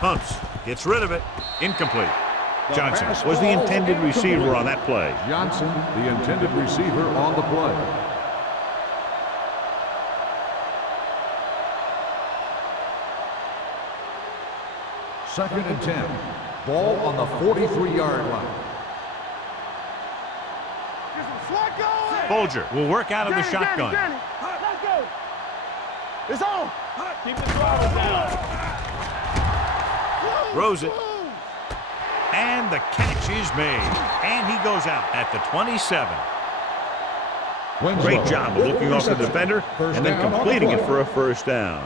Pumps. Gets rid of it. Incomplete. Johnson was the intended receiver on that play. Johnson, the intended receiver on the play. Second and 10. Ball on the 43-yard line. Bolger will work out of the shotgun. Let's go. It's on. Keep the throttle down. Throws it. And the catch is made. And he goes out at the 27. Great job of looking off the defender and then completing it for a first down.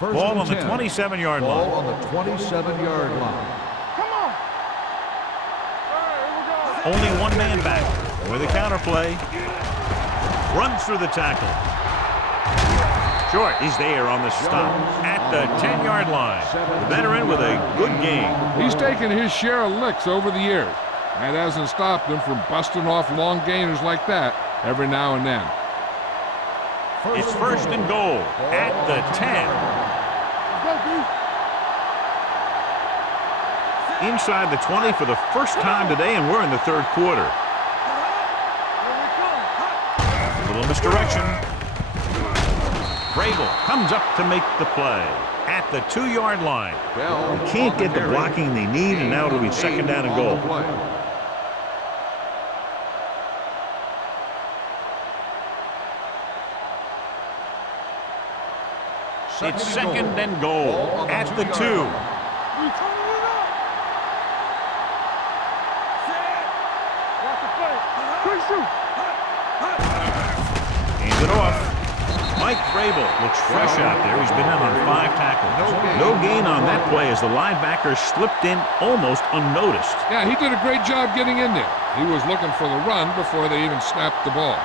Ball on the 27-yard line. Ball on the 27-yard line. Come on. All right, here we go. Only one man back with a counterplay. Runs through the tackle. Short. He's there on the stop at the 10-yard line. The veteran with a good game. He's taken his share of licks over the years. That hasn't stopped him from busting off long gainers like that every now and then. It's first and goal at the 10. Inside the 20 for the first time today, and we're in the third quarter. A little misdirection. Vrabel comes up to make the play at the 2-yard line. They can't get the blocking they need, and now it'll be second down and goal. It's second and goal at the 2. Hands it off. Mike Vrabel looks fresh out there. He's been in on 5 tackles. No gain on that play as the linebacker slipped in almost unnoticed. Yeah, he did a great job getting in there. He was looking for the run before they even snapped the ball.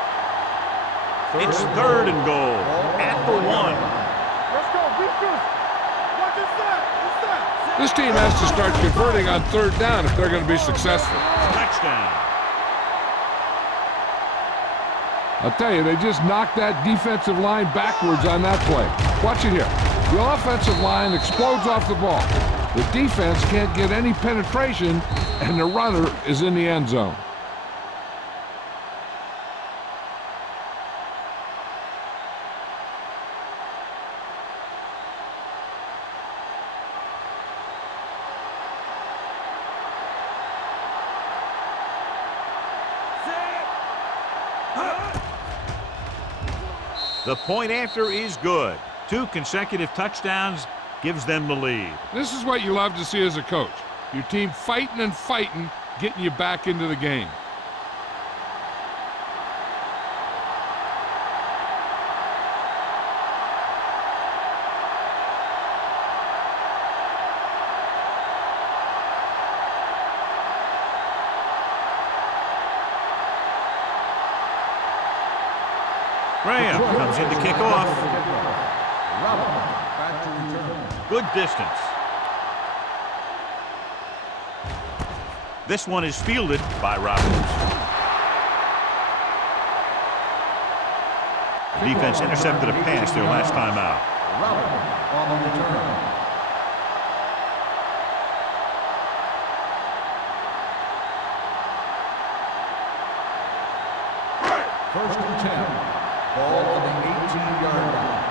It's third and goal at the 1. Let's go, defense. Watch this side. This side. This team has to start converting on third down if they're going to be successful. Touchdown. I'll tell you, they just knocked that defensive line backwards on that play. Watch it here. The offensive line explodes off the ball. The defense can't get any penetration, and the runner is in the end zone. The point after is good. 2 consecutive touchdowns gives them the lead. This is what you love to see as a coach. Your team fighting and fighting, getting you back into the game. Graham comes in to kick off. Good distance. This one is fielded by Roberts. Defense intercepted a pass their last time out. On the return. First and 10. Ball on the 18-yard line.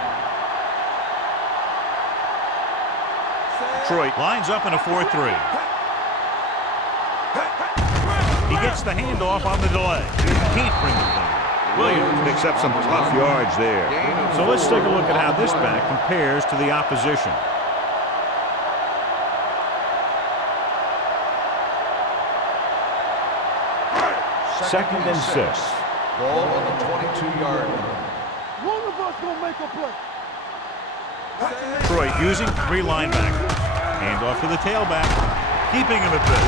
Detroit lines up in a 4-3. He gets the handoff on the delay. Can't bring it down. Williams picks up some tough yards there. So let's take a look at how this back compares to the opposition. Second and 6. Ball on the 22-yard line. One of us gonna make a play. Detroit using 3 linebackers. Hand off to the tailback, keeping him at bay.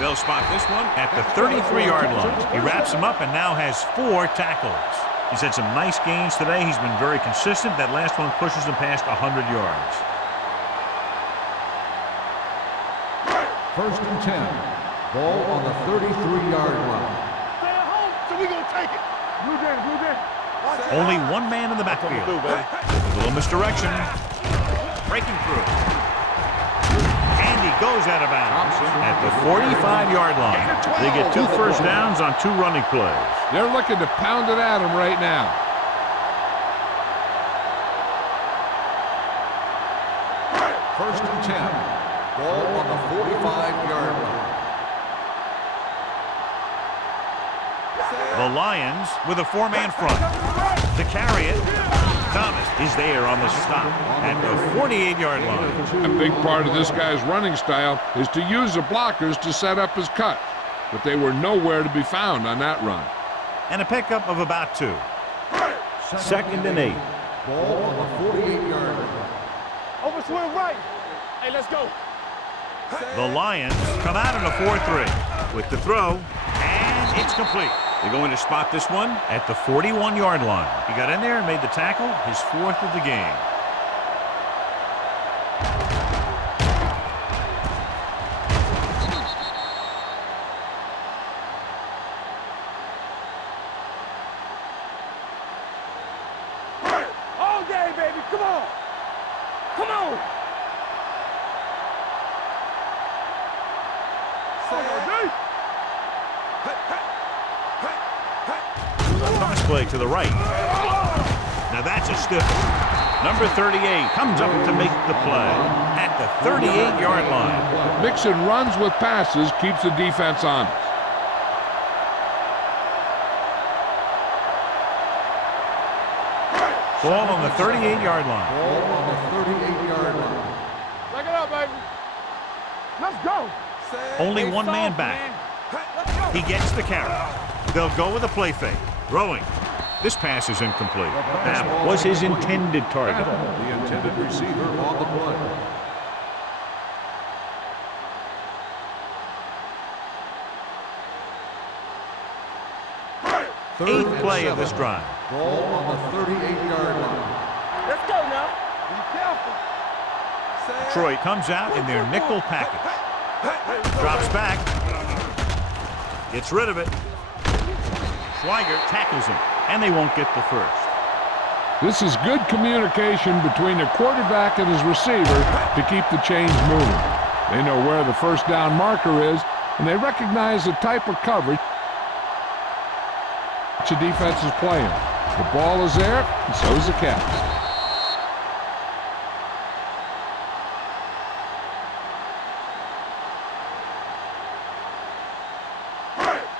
They'll spot this one at the 33-yard line. He wraps him up and now has 4 tackles. He's had some nice gains today. He's been very consistent. That last one pushes him past 100 yards. First and 10. Ball on the 33-yard line. Stay at home, so we gonna take it. Blue Jay, Blue Jay. Only one man in the backfield. A little misdirection. Breaking through. And he goes out of bounds at the 45-yard line. They get 2 first downs on 2 running plays. They're looking to pound it at him right now. First and 10. Ball on the 45-yard line. The Lions with a 4-man front. To carry it, Thomas is there on the stop at the 48-yard line. A big part of this guy's running style is to use the blockers to set up his cut, but they were nowhere to be found on that run. And a pickup of about 2. Second and 8. Ball on the 48-yard line. Over swing right. Hey, let's go. The Lions come out in a 4-3 with the throw, and it's complete. They're going to spot this one at the 41-yard line. He got in there and made the tackle, his 4th of the game. All day, baby. Come on. Come on. Thomas play to the right. Now that's a stiff one. Number 38 comes up to make the play at the 38-yard line. Mixing runs with passes keeps the defense honest. Ball on the 38-yard line. Ball on the 38-yard line. Back it up, baby. Let's go. Only one man back. He gets the carry. They'll go with a play fake. Throwing. This pass is incomplete. That was his intended target. The intended receiver on the play. Eighth play of this drive. Ball on the 38-yard line. Let's go now. Be careful. Detroit comes out in their nickel package. Drops back. Gets rid of it. Schweiger tackles him, and they won't get the first. This is good communication between the quarterback and his receiver to keep the chains moving. They know where the first down marker is, and they recognize the type of coverage the defense is playing. The ball is there, and so is the catch.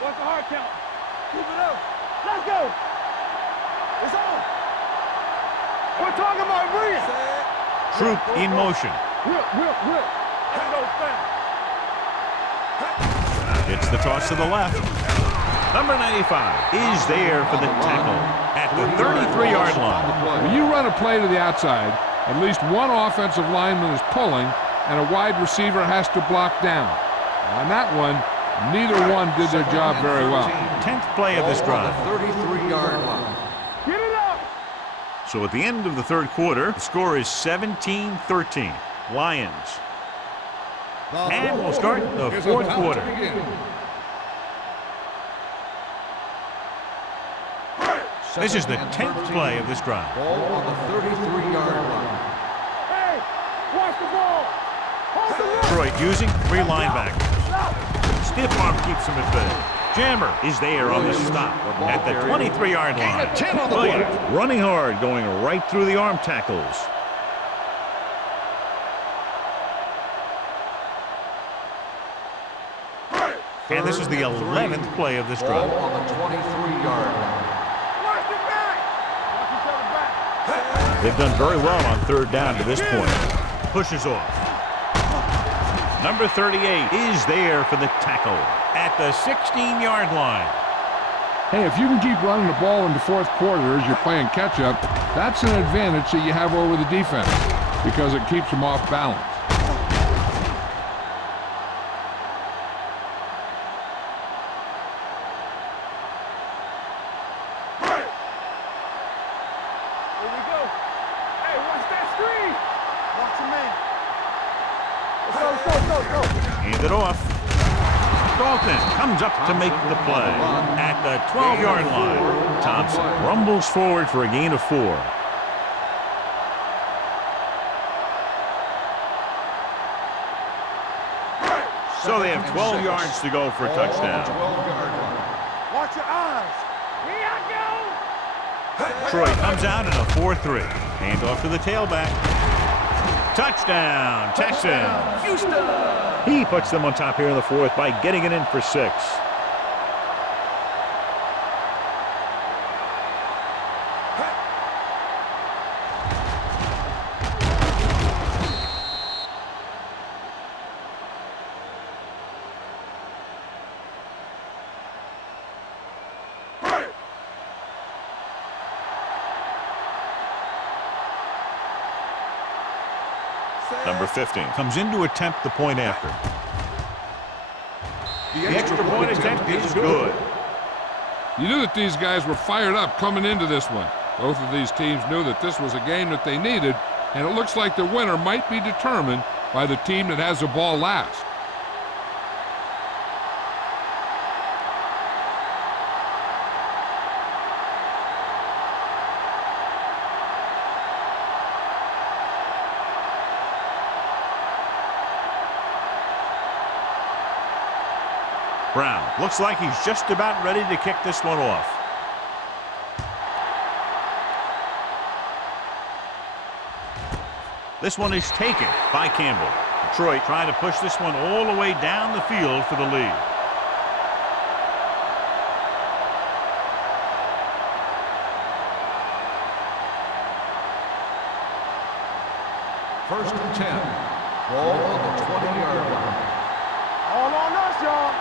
What's the hard count? Keep it up. Let's go. It's on. We're talking about Brian. Troop in motion. Whip. It's the toss to the left. Number 95 is there for the tackle at the 33-yard line. When you run a play to the outside, at least one offensive lineman is pulling, and a wide receiver has to block down. On that one, neither one did their job very well. 10th play of this drive. 33-yard line. Get it up. So at the end of the third quarter, the score is 17-13. Lions. And we'll start the fourth quarter. This is the 10th play of this drive. Ball on the 33-yard line. Hey, watch the ball. Hold the rope. Detroit using 3 linebackers. Stiff arm keeps him at bay. Jammer is there on the stop at the 23-yard line. Williams running hard, going right through the arm tackles. And this is the 11th play of this Ball drive. on the 23-yard line. They've done very well on third down to this point. Pushes off. Number 38 is there for the tackle at the 16-yard line. Hey, if you can keep running the ball in the fourth quarter as you're playing catch-up, that's an advantage that you have over the defense because it keeps them off balance. Hand it off. Dalton comes up to make the play at the 12-yard line. Thompson rumbles forward for a gain of 4. So they have 12 yards to go for a touchdown. Watch your eyes. Here I go. Troy comes out in a 4-3. Hand off to the tailback. Touchdown, Texans. Houston. He puts them on top here in the 4th by getting it in for 6. Number 15 comes in to attempt the point after. The extra point attempt is good. You knew that these guys were fired up coming into this one. Both of these teams knew that this was a game that they needed, and it looks like the winner might be determined by the team that has the ball last. Brown looks like he's just about ready to kick this one off. This one is taken by Campbell. Detroit trying to push this one all the way down the field for the lead. First and 10. Ball on the 20-yard line. All on us, y'all.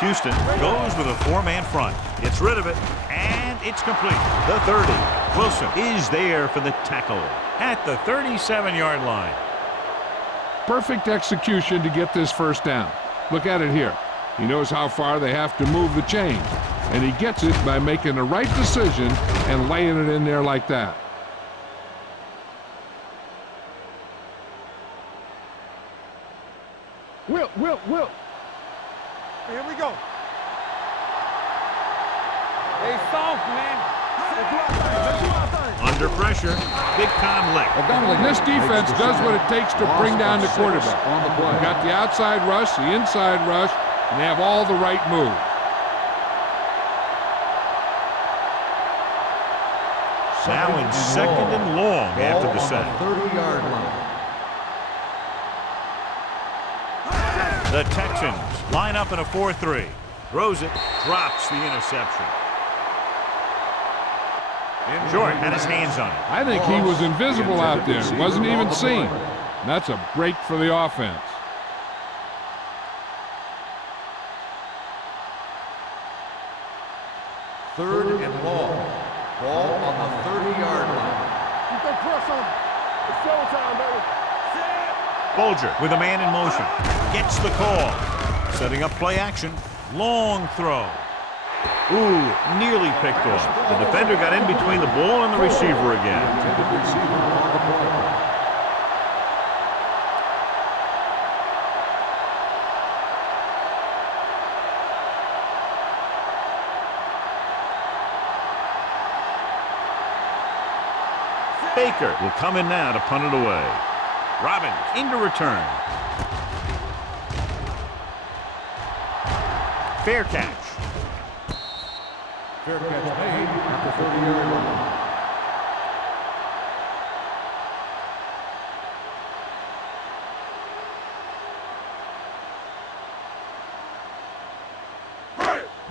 Houston goes with a 4-man front. Gets rid of it, and it's complete. The 30. Wilson is there for the tackle at the 37-yard line. Perfect execution to get this first down. Look at it here. He knows how far they have to move the chains, and he gets it by making the right decision and laying it in there like that. Will. Here we go. They soft, man. Under pressure, big time lick. Well, Donald, this defense does what it takes to bring down the quarterback. On the play. They've got the outside rush, the inside rush, and they have all the right moves. Now in second and long after the sack. 30-yard line. The Texans line up in a 4-3. Throws it, drops the interception. Short had his hands on it. I think he was invisible out there. Wasn't even seen. And that's a break for the offense. Third and long. Ball on the 30-yard line. Keep that press on. It's showtime, baby. Bolger with a man in motion. Gets the call. Setting up play action. Long throw. Ooh, nearly picked off. The defender got in between the ball and the receiver again. Intended receiver on the play. Baker will come in now to punt it away. Robbins into return. Fair catch. Fair catch made at the 30-yard line.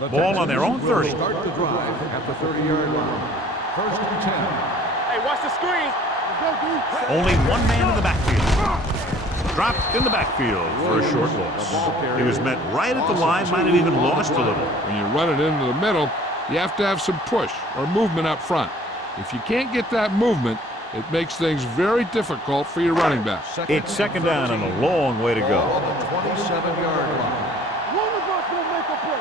Ball on their own 30. Start the drive at the 30-yard line. First and 10. Hey, watch the screen. Only one man in the backfield. Dropped in the backfield for a short loss. He was met right at the line, might have even lost a little. When you run it into the middle, you have to have some push or movement up front. If you can't get that movement, it makes things very difficult for your running back. It's second down and a long way to go. On the 27-yard line. One of us will make a play.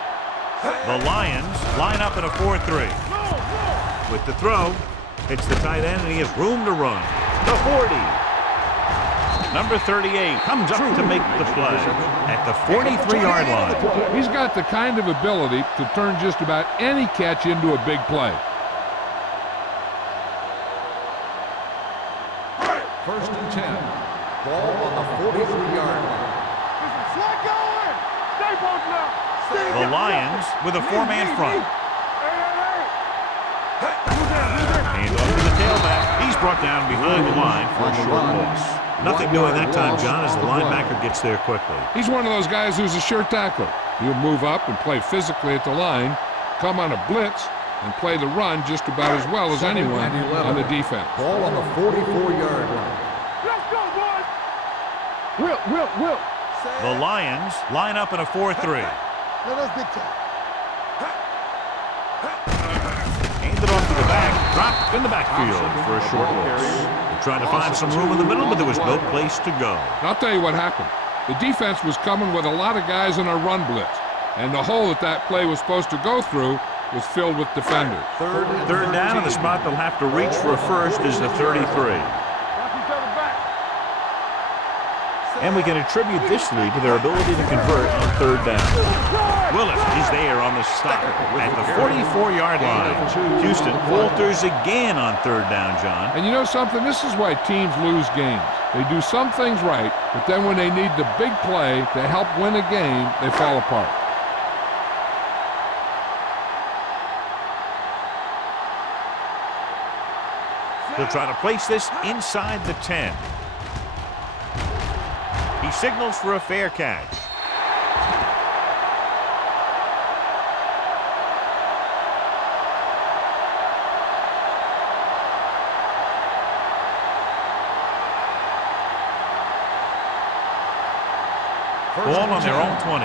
The Lions line up in a 4-3. With the throw, it's the tight end, and he has room to run. The 40. Number 38 comes up to make the play at the 43-yard line. He's got the kind of ability to turn just about any catch into a big play. First and 10. Ball on the 43-yard line. Slide going. Stay both now. The Lions with a four-man front. Hand off to the tailback. He's brought down behind the line for a short loss. Nothing doing that time, John, as the linebacker gets there quickly. He's one of those guys who's a sure tackler. He'll move up and play physically at the line, come on a blitz, and play the run just about as well as anyone on the defense. Ball on the 44-yard line. Let's go, boys. Will. The Lions line up in a 4-3. Let us big time. Handed off to the back, dropped in the backfield for a short loss. They're trying to find some room in the middle, but there was no place to go. And I'll tell you what happened. The defense was coming with a lot of guys in a run blitz, and the hole that play was supposed to go through was filled with defenders. Third down, and the spot they'll have to reach for a first is the 33. Watch each other back. And we can attribute this lead to their ability to convert on third down. Willis is there on the stop at the 44-yard line. Houston falters again on third down, John. And you know something? This is why teams lose games. They do some things right, but then when they need the big play to help win a game, they fall apart. He'll try to place this inside the 10. He signals for a fair catch. Ball on their own 20.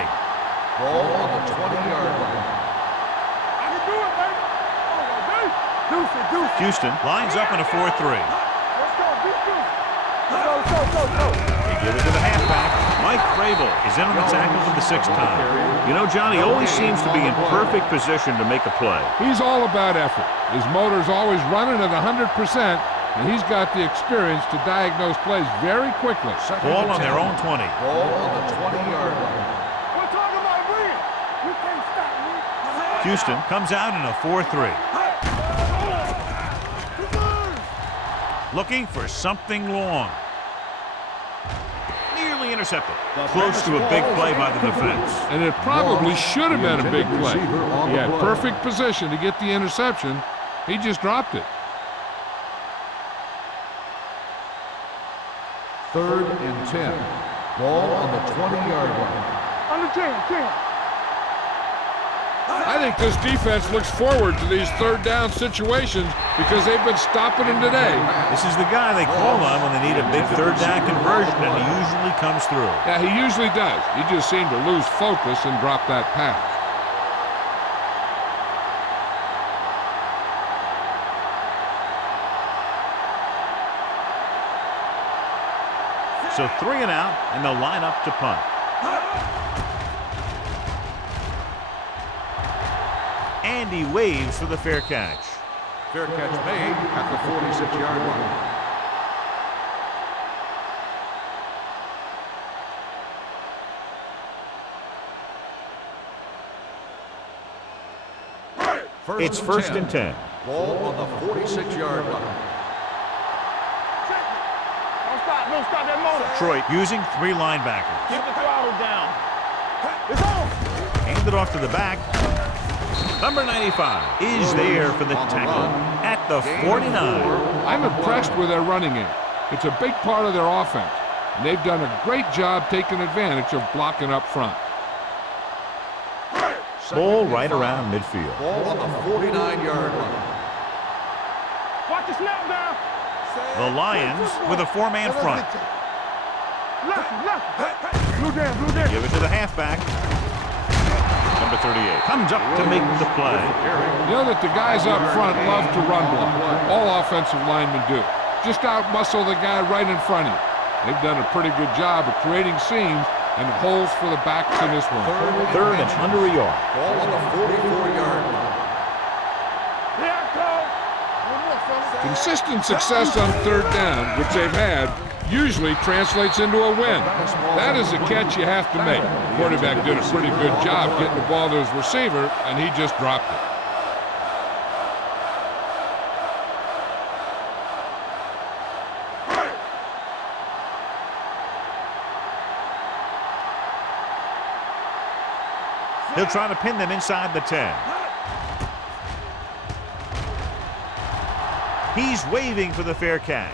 Ball on the 20-yard line. I can do it, baby. Deuce. Houston lines up in a 4-3. Let's go, beat Deuce. Go. They give it to the halfback. Mike Vrabel is in on the tackle for the sixth time. You know, John, he always seems to be in perfect position to make a play. He's all about effort. His motor's always running at 100%, and he's got the experience to diagnose plays very quickly. Ball on their own 20. Ball on the 20-yard line. We're talking about Reed. You can't stop me. Houston comes out in a 4-3. Looking for something long. Nearly intercepted. Close to a big play by the defense. And it probably should have been a big play. He had perfect position to get the interception. He just dropped it. Third and 10. Ball on the 20-yard line. Under 10. I think this defense looks forward to these third down situations because they've been stopping them today. This is the guy they call on when they need a big third down conversion, and he usually comes through. Yeah, he usually does. He just seemed to lose focus and drop that pass. So 3 and out, and they'll line up to punt. And he waves for the fair catch. Fair catch made at the 46-yard line. It's first and 10. Ball on the 46-yard line. Don't stop that motor. Detroit using 3 linebackers. Keep the throttle down. It's on. Handed off to the back. Number 95 is there for the tackle at the 49. I'm impressed with their running game. It's a big part of their offense, and they've done a great job taking advantage of blocking up front. Ball right around midfield. Ball on the 49-yard line. Watch Watch the snap now. The Lions with a four-man front. Blue down. Give it to the halfback. Number 38 comes up to make the play. You know that the guys up front love to run block. All offensive linemen do. Just out-muscle the guy right in front of you. They've done a pretty good job of creating seams and holes for the backs in this one. Third and under a yard. Ball on the 44-yard line. Consistent success on third down, which they've had, usually translates into a win. That is a catch you have to make. The quarterback did a pretty good job getting the ball to his receiver, and he just dropped it. He'll try to pin them inside the 10. He's waving for the fair catch.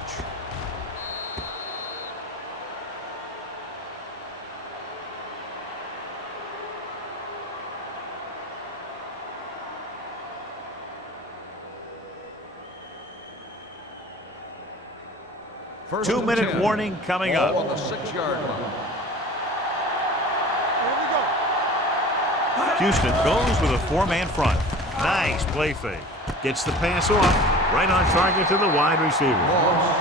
First 2-minute 10. warning coming Ball up. on the 6-yard line. Houston goes with a four-man front. Nice play fake. Gets the pass off. Right on target to the wide receiver.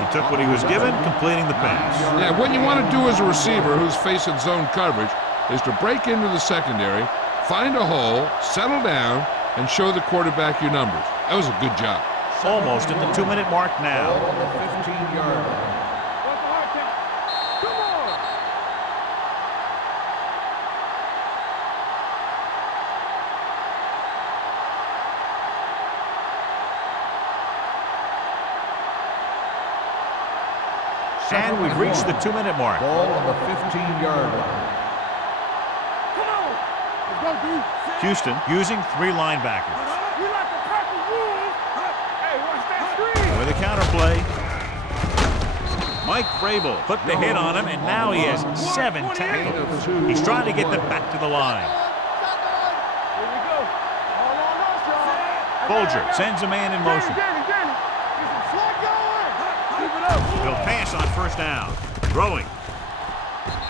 He took what he was given, completing the pass. Yeah, what you want to do as a receiver who's facing zone coverage is to break into the secondary, find a hole, settle down, and show the quarterback your numbers. That was a good job. Almost at the 2-minute mark now. Ball on the 15-yard line. What's the hard count? Come on. And we've reached the 2-minute mark. Ball on the 15-yard line. Come on. Let's go, dude. Houston using 3 linebackers. We like the purple wolves. Hey, watch that screen. With a counterplay. Mike Vrabel put the hit on him, and now he has 7 tackles. He's trying to get them back to the line. Here we go. All on us, y'all. Bolger sends a man in motion. Danny. Get some flood going. Keep it up. He'll pass on first down. Throwing.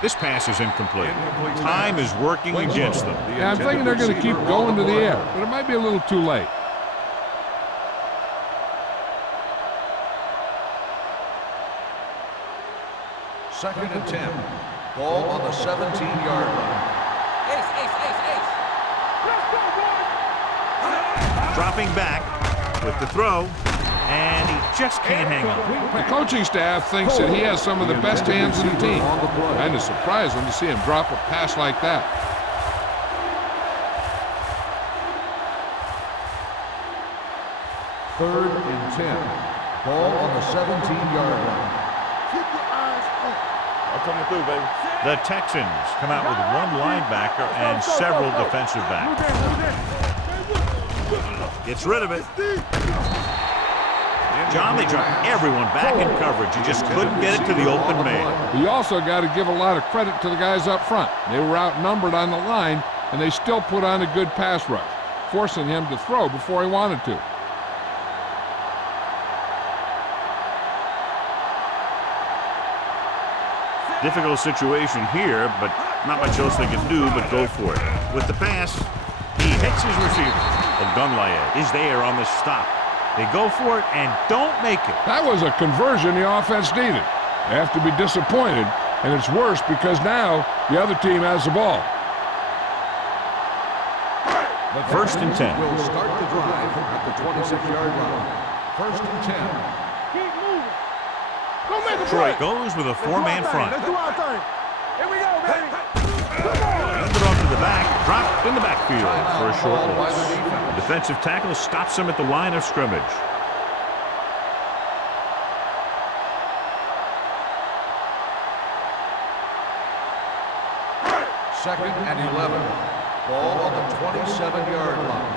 This pass is incomplete. Time is working against them. Yeah, I'm thinking they're going to keep going to the air, but it might be a little too late. Second and 10. Ball on the 17-yard line. Let's go, boys. Dropping back with the throw, and he just can't hang on. The coaching staff thinks that he has some of the best hands in the team. Kind of surprising to see him drop a pass like that. Third and 10. Ball on the 17-yard line. Keep your eyes up. I'm coming through, baby. The Texans come out with 1 linebacker and several defensive backs. Gets rid of it. John, they dropped everyone back in coverage. You just couldn't get it to the open man. You also got to give a lot of credit to the guys up front. They were outnumbered on the line, and they still put on a good pass rush, forcing him to throw before he wanted to. Difficult situation here, but not much else they can do but go for it. With the pass, he hits his receiver. Ogunlaye is there on the stop. They go for it and don't make it. That was a conversion the offense needed. They have to be disappointed, and it's worse because now the other team has the ball. First and 10. Will start the drive at the 26-yard line. First and 10. Keep moving. Don't make a Troy break. goes with a 4-man front. Let's do our thing. Here we go, baby. Come on. Hand it off to the back, dropped in the backfield for a short Ball by loss. the defense. The defensive tackle stops him at the line of scrimmage. Second and 11. Ball on the 27-yard line.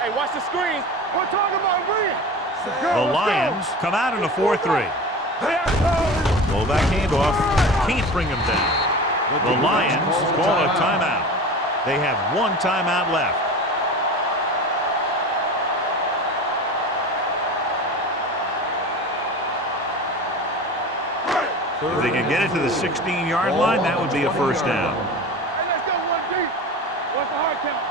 Hey, watch the screen. We're talking about green. The Lions come out in a 4-3. Well, that handoff can't bring him down. The Lions call a timeout. They have 1 timeout left. If they can get it to the 16-yard line, that would be a first down. Hey, let's go, 1 deep. What's the hard count?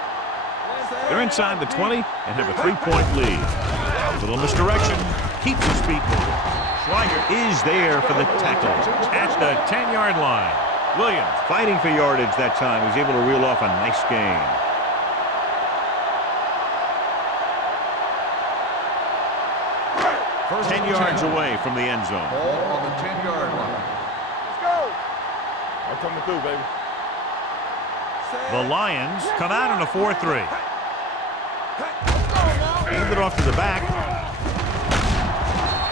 They're inside the 20 and have a 3-point lead. A little misdirection. Keeps his feet moving. Schweiger is there for the tackle at the 10-yard line. Williams fighting for yardage that time. He's able to reel off a nice gain. First 10 yards away from the end zone. Ball on the 10-yard line. Let's go. I'm coming through, baby. The Lions come out in a 4-3. Hand it off to the back.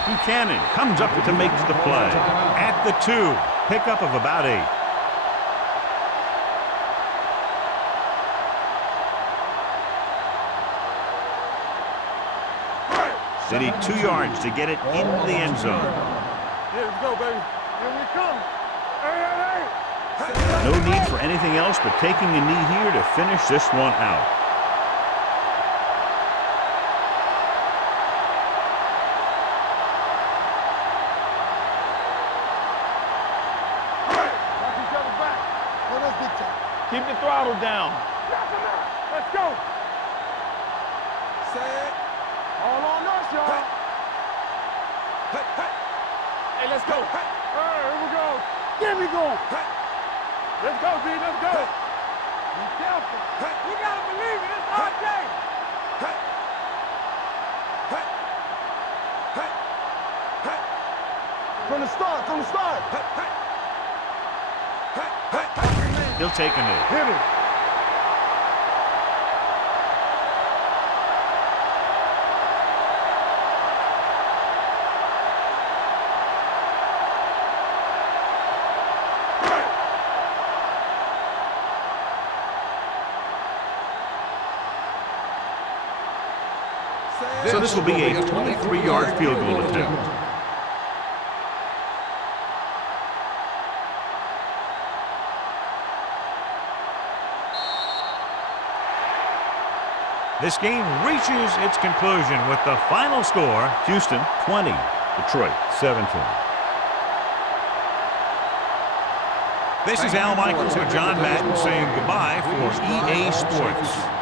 Buchanan comes up to make the play. At the 2. Pickup of about 8. They need 2 yards to get it into the end zone. Here we go, baby. Here we come. Hey, hey, hey. No need for anything else but taking a knee here to finish this one out. Watch each other back. No, that's big time. Keep the throttle down. Let's go. Set. All on us, y'all. Hey, let's go. Here we go. Get me going. Let's go, D. Let's go. Be careful. We got to believe it. It's our day. From the start, from the start. He'll take a knee. Hit it. So this will be a 23-yard field goal attempt. This game reaches its conclusion with the final score, Houston 20, Detroit 17. This is Al Michaels with John Madden saying goodbye for EA Sports.